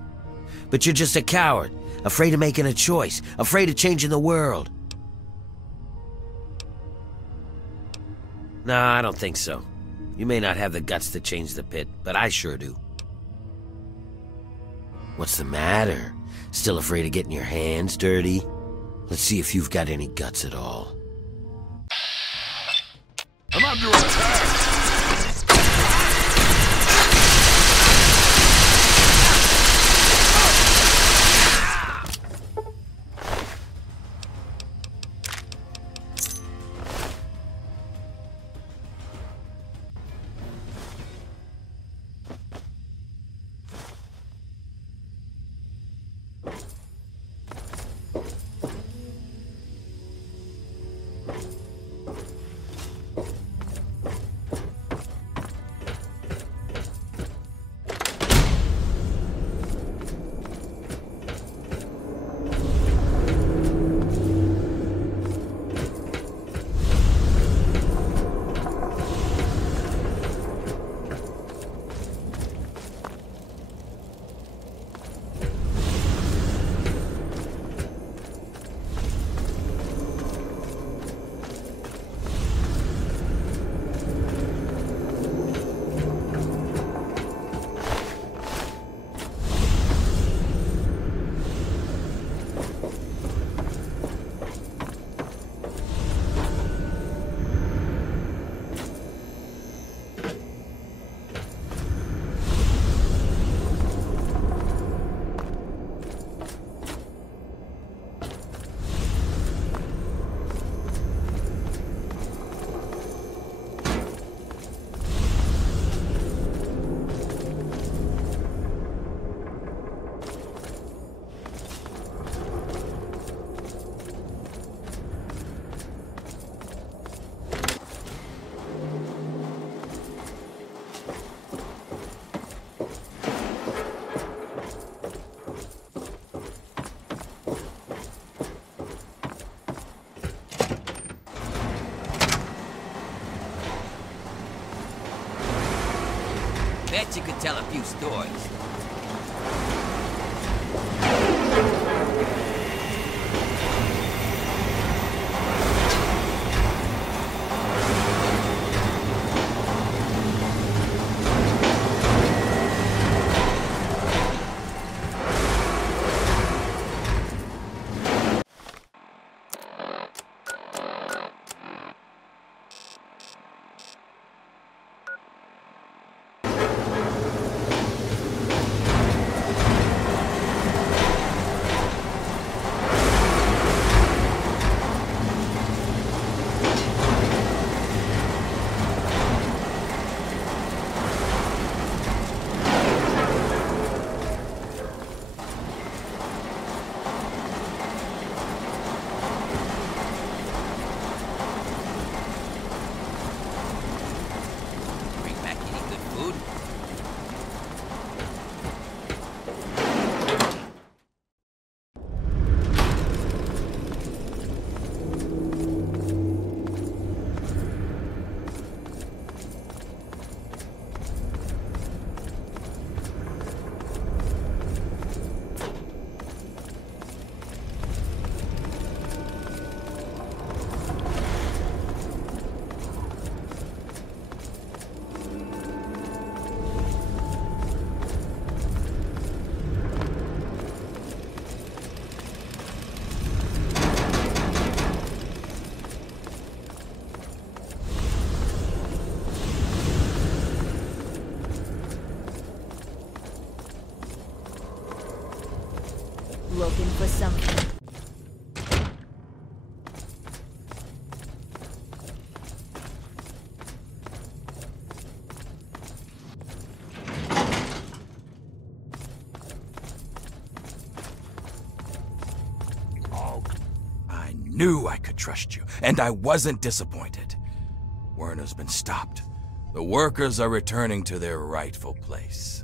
But you're just a coward, afraid of making a choice, afraid of changing the world. No, I don't think so. You may not have the guts to change the pit, but I sure do. What's the matter? Still afraid of getting your hands dirty? Let's see if you've got any guts at all. I'm under attack! Bet you could tell a few stories. Looking for something. knew I could trust you, and I wasn't disappointed. Werner's been stopped. The workers are returning to their rightful place.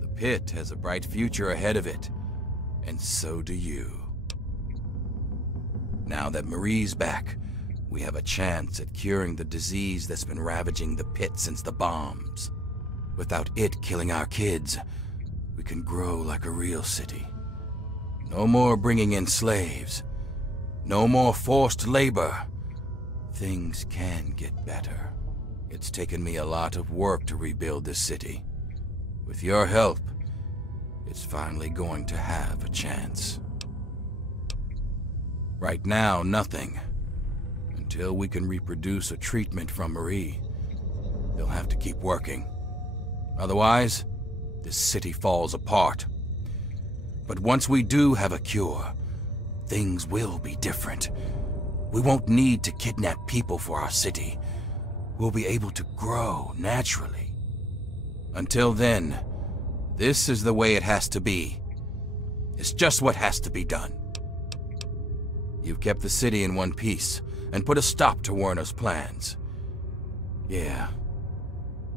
The pit has a bright future ahead of it, and so do you. Now that Marie's back, we have a chance at curing the disease that's been ravaging the pit since the bombs. Without it killing our kids, we can grow like a real city. No more bringing in slaves. No more forced labor. Things can get better. It's taken me a lot of work to rebuild this city. With your help, it's finally going to have a chance. Right now, nothing. Until we can reproduce a treatment from Marie, they'll have to keep working. Otherwise, this city falls apart. But once we do have a cure, things will be different. We won't need to kidnap people for our city. We'll be able to grow naturally. Until then, this is the way it has to be. It's just what has to be done. You've kept the city in one piece and put a stop to Werner's plans. Yeah,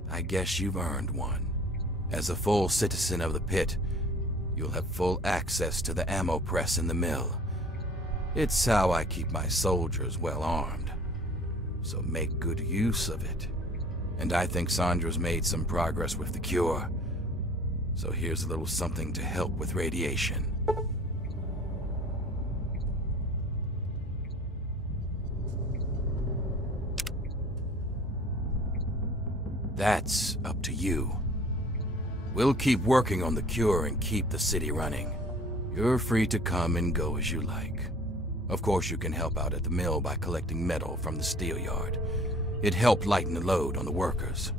I guess you've earned one. As a full citizen of the pit, you'll have full access to the ammo press in the mill. It's how I keep my soldiers well armed. So make good use of it. And I think Sandra's made some progress with the cure. So here's a little something to help with radiation. That's up to you. We'll keep working on the cure and keep the city running. You're free to come and go as you like. Of course, you can help out at the mill by collecting metal from the steel yard. It helped lighten the load on the workers.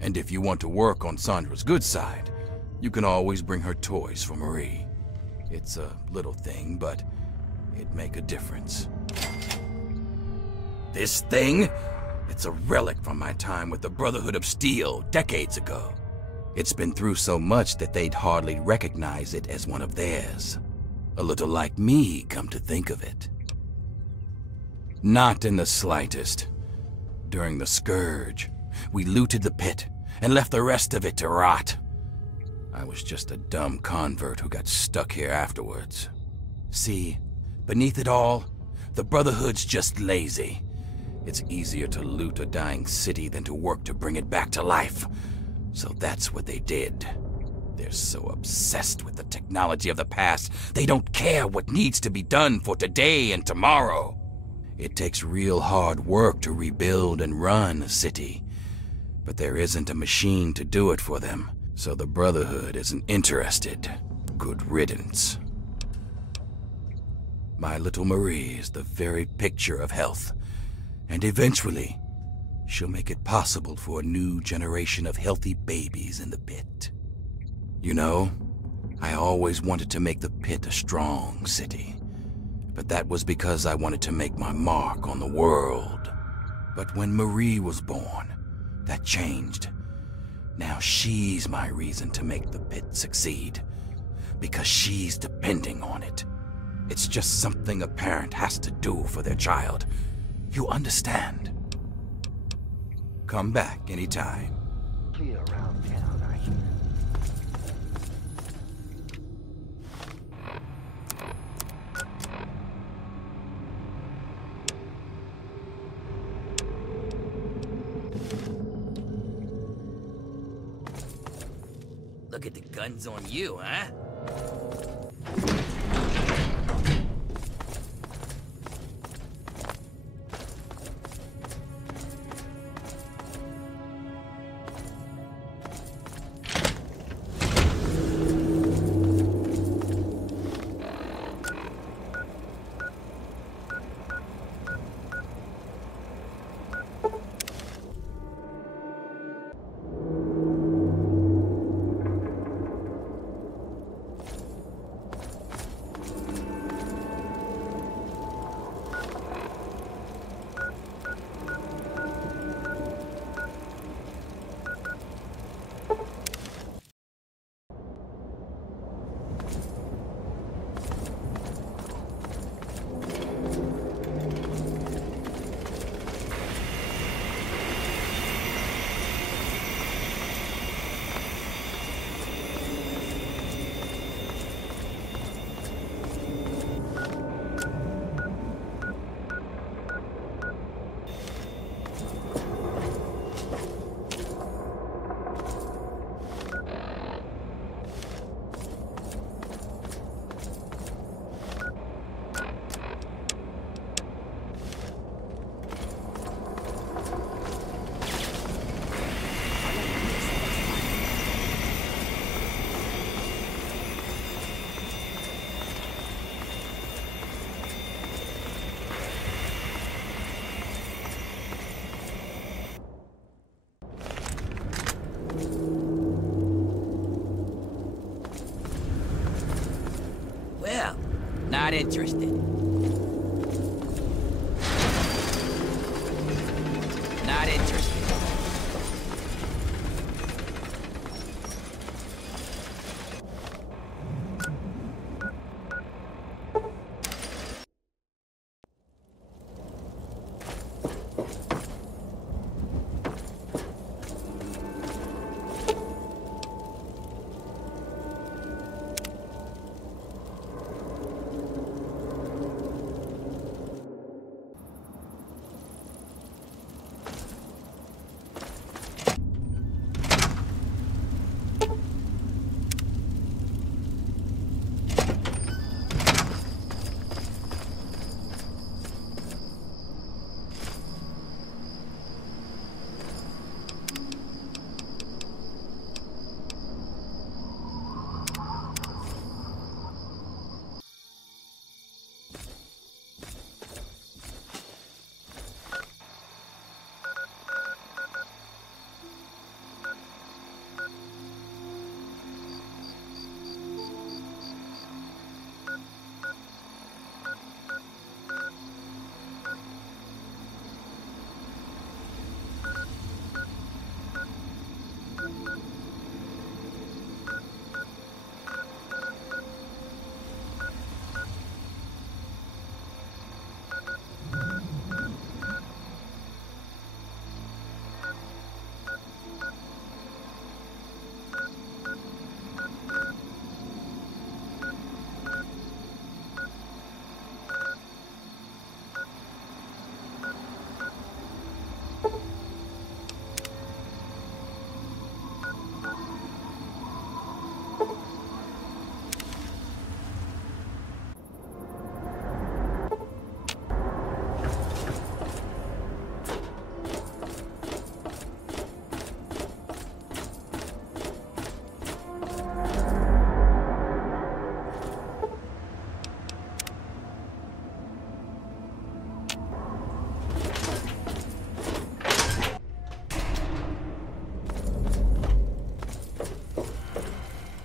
And if you want to work on Sandra's good side, you can always bring her toys for Marie. It's a little thing, but it'd make a difference. This thing? It's a relic from my time with the Brotherhood of Steel decades ago. It's been through so much that they'd hardly recognize it as one of theirs. A little like me, come to think of it. Not in the slightest. During the Scourge, we looted the pit and left the rest of it to rot. I was just a dumb convert who got stuck here afterwards. See, beneath it all, the Brotherhood's just lazy. It's easier to loot a dying city than to work to bring it back to life. So that's what they did. They're so obsessed with the technology of the past, they don't care what needs to be done for today and tomorrow. It takes real hard work to rebuild and run a city. But there isn't a machine to do it for them, so the Brotherhood isn't interested. Good riddance. My little Marie is the very picture of health. And eventually, she'll make it possible for a new generation of healthy babies in the pit. You know, I always wanted to make the pit a strong city. But that was because I wanted to make my mark on the world. But when Marie was born, that changed. Now she's my reason to make the pit succeed. Because she's depending on it. It's just something a parent has to do for their child. You understand? Come back anytime. Clear around town, I hear. Look at the guns on you, huh? Not interested. Not interested.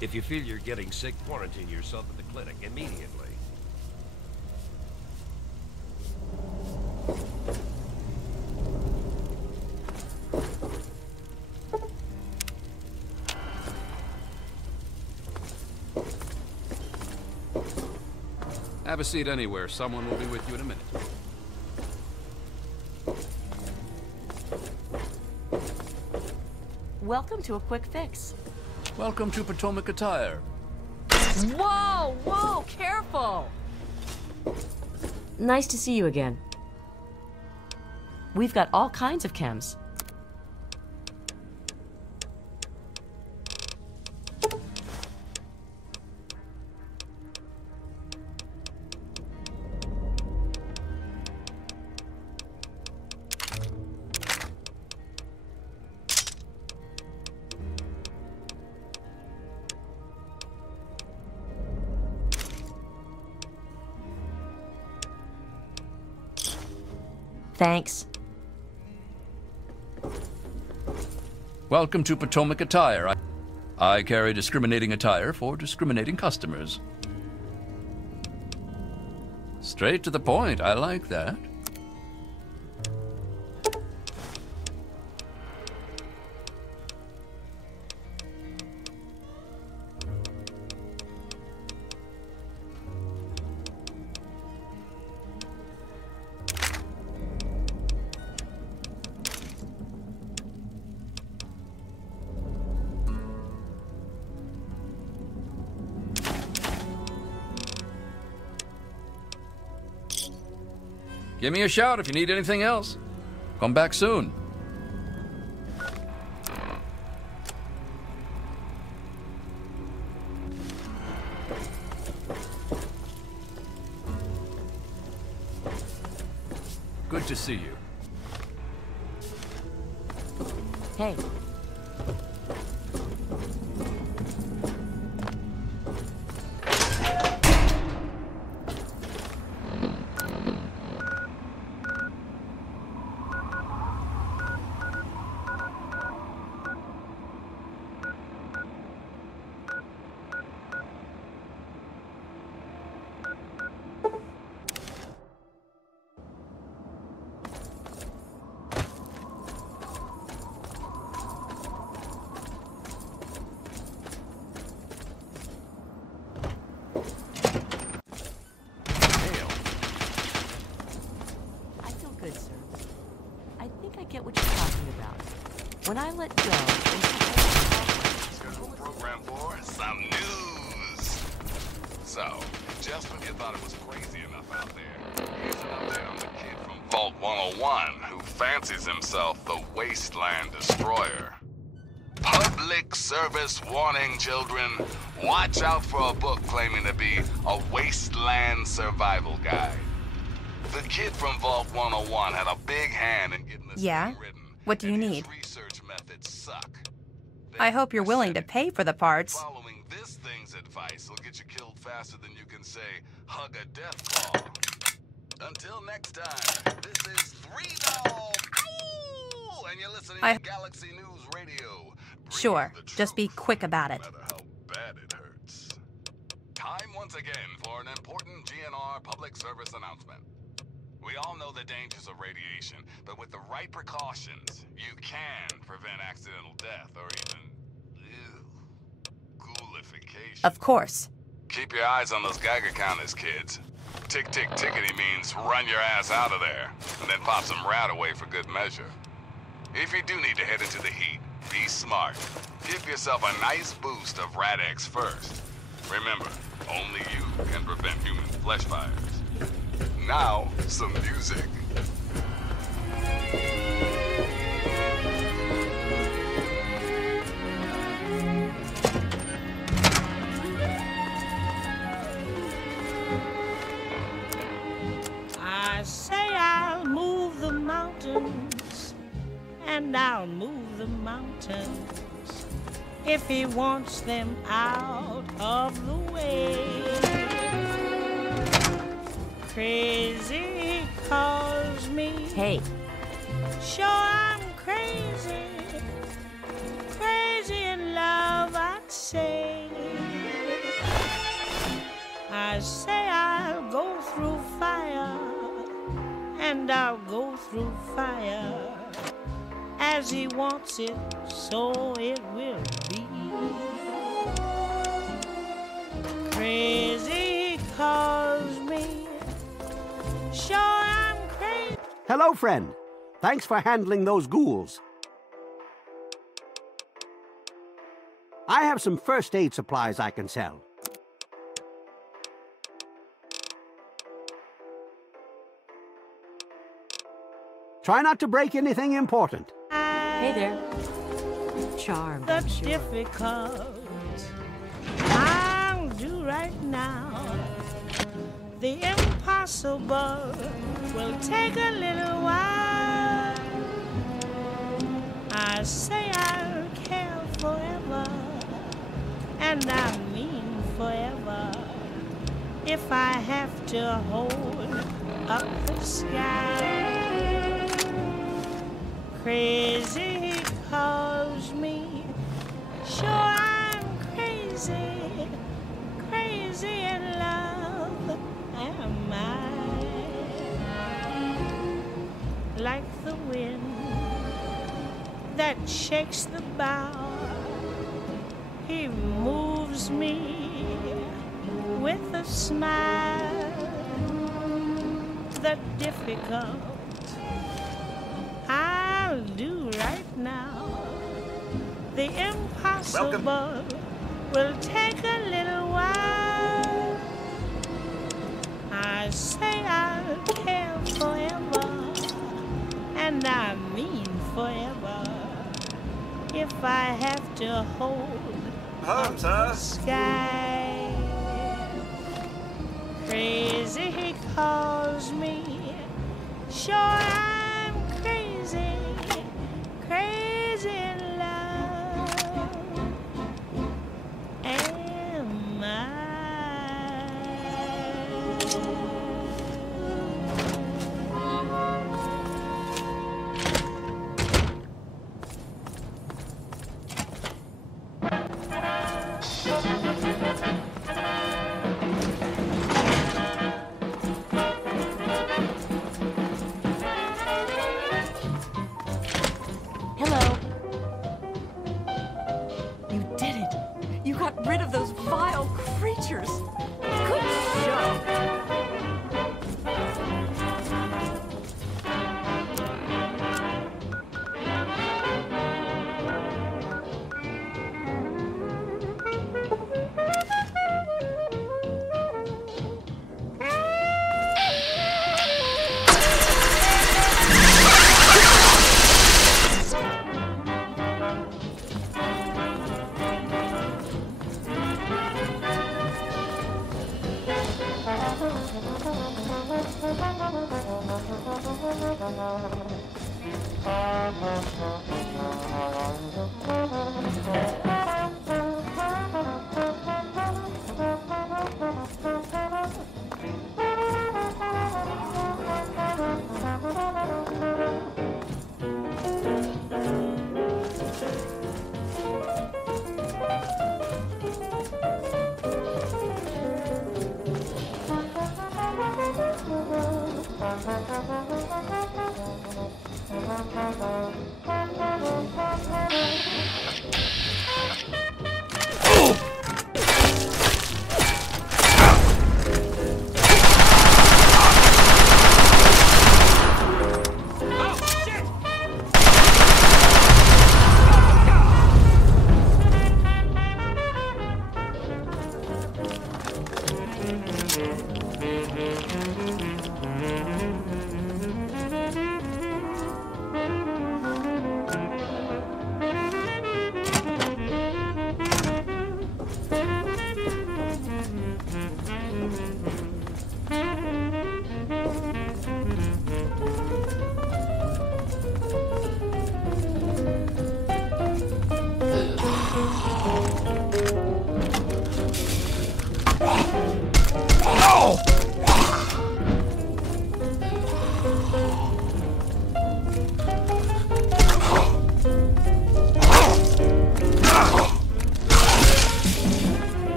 If you feel you're getting sick, quarantine yourself at the clinic immediately. Have a seat anywhere. Someone will be with you in a minute. Welcome to a quick fix. Welcome to Potomac Attire. Whoa, whoa, careful! Nice to see you again. We've got all kinds of chems. Thanks. Welcome to Potomac Attire. I carry discriminating attire for discriminating customers. Straight to the point. I like that. Give me a shout if you need anything else. Come back soon. Good to see you. Hey. when I let go... Scheduled program for some news. So, just when you thought it was crazy enough out there, here's an update on the kid from Vault 101 who fancies himself the Wasteland Destroyer. Public service warning, children. Watch out for a book claiming to be a Wasteland survival guide. The kid from Vault 101 had a big hand in getting this thing written. What do you need? Research methods suck. I hope you're willing to pay for the parts. Following this thing's advice will get you killed faster than you can say, hug a death ball. Until next time, this is 3 Dog. And you're listening to Galaxy News Radio. Sure, just be quick about it. No matter how bad it hurts. Time once again for an important GNR public service announcement. We all know the dangers of radiation, but with the right precautions, you can prevent accidental death or even ghoulification. Of course. Keep your eyes on those Geiger counters, kids. Tick, tick, tickety means run your ass out of there, and then pop some rat away for good measure. If you do need to head into the heat, be smart. Give yourself a nice boost of Rad-X first. Remember, only you can prevent human flesh fires. Now, some music. I say I'll move the mountains, and I'll move the mountains if he wants them out of the way. Crazy calls me. Hey. Sure, I'm crazy. Crazy in love, I'd say. I say I'll go through fire, and I'll go through fire. As he wants it, so it will be. Crazy calls me. Sure, I'm crazy. Hello, friend. Thanks for handling those ghouls. I have some first aid supplies I can sell. Try not to break anything important. Hey there. Charmed, I'm sure. Difficult. I'll do right now. The impossible will take a little while. I say I'll care forever, and I mean forever. If I have to hold up the sky. Crazy calls me. Sure, I'm crazy. Crazy in love am I. Like the wind that shakes the bough, he moves me with a smile. The difficult I'll do right now. The impossible will take a little while. I say I'll care forever, and I mean forever. If I have to hold up the sky. Crazy he calls me. Sure, I'm crazy, crazy in love. Am I? Hello. You did it. You got rid of those vile creatures. Good job.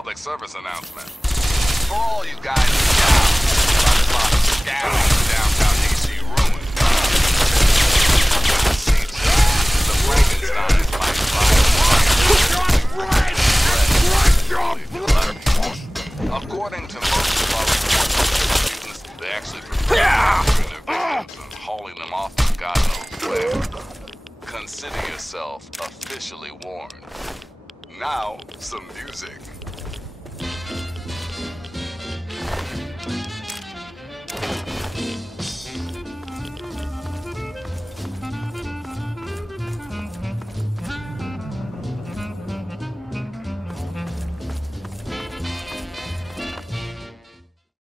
public service announcement. For all you guys in town, by the clock scattering the downtown DC ruin. The Frankenstein is like according to most of our reports, they actually prepare their victims and hauling them off to God knows where. Consider yourself officially warned. Now, some music.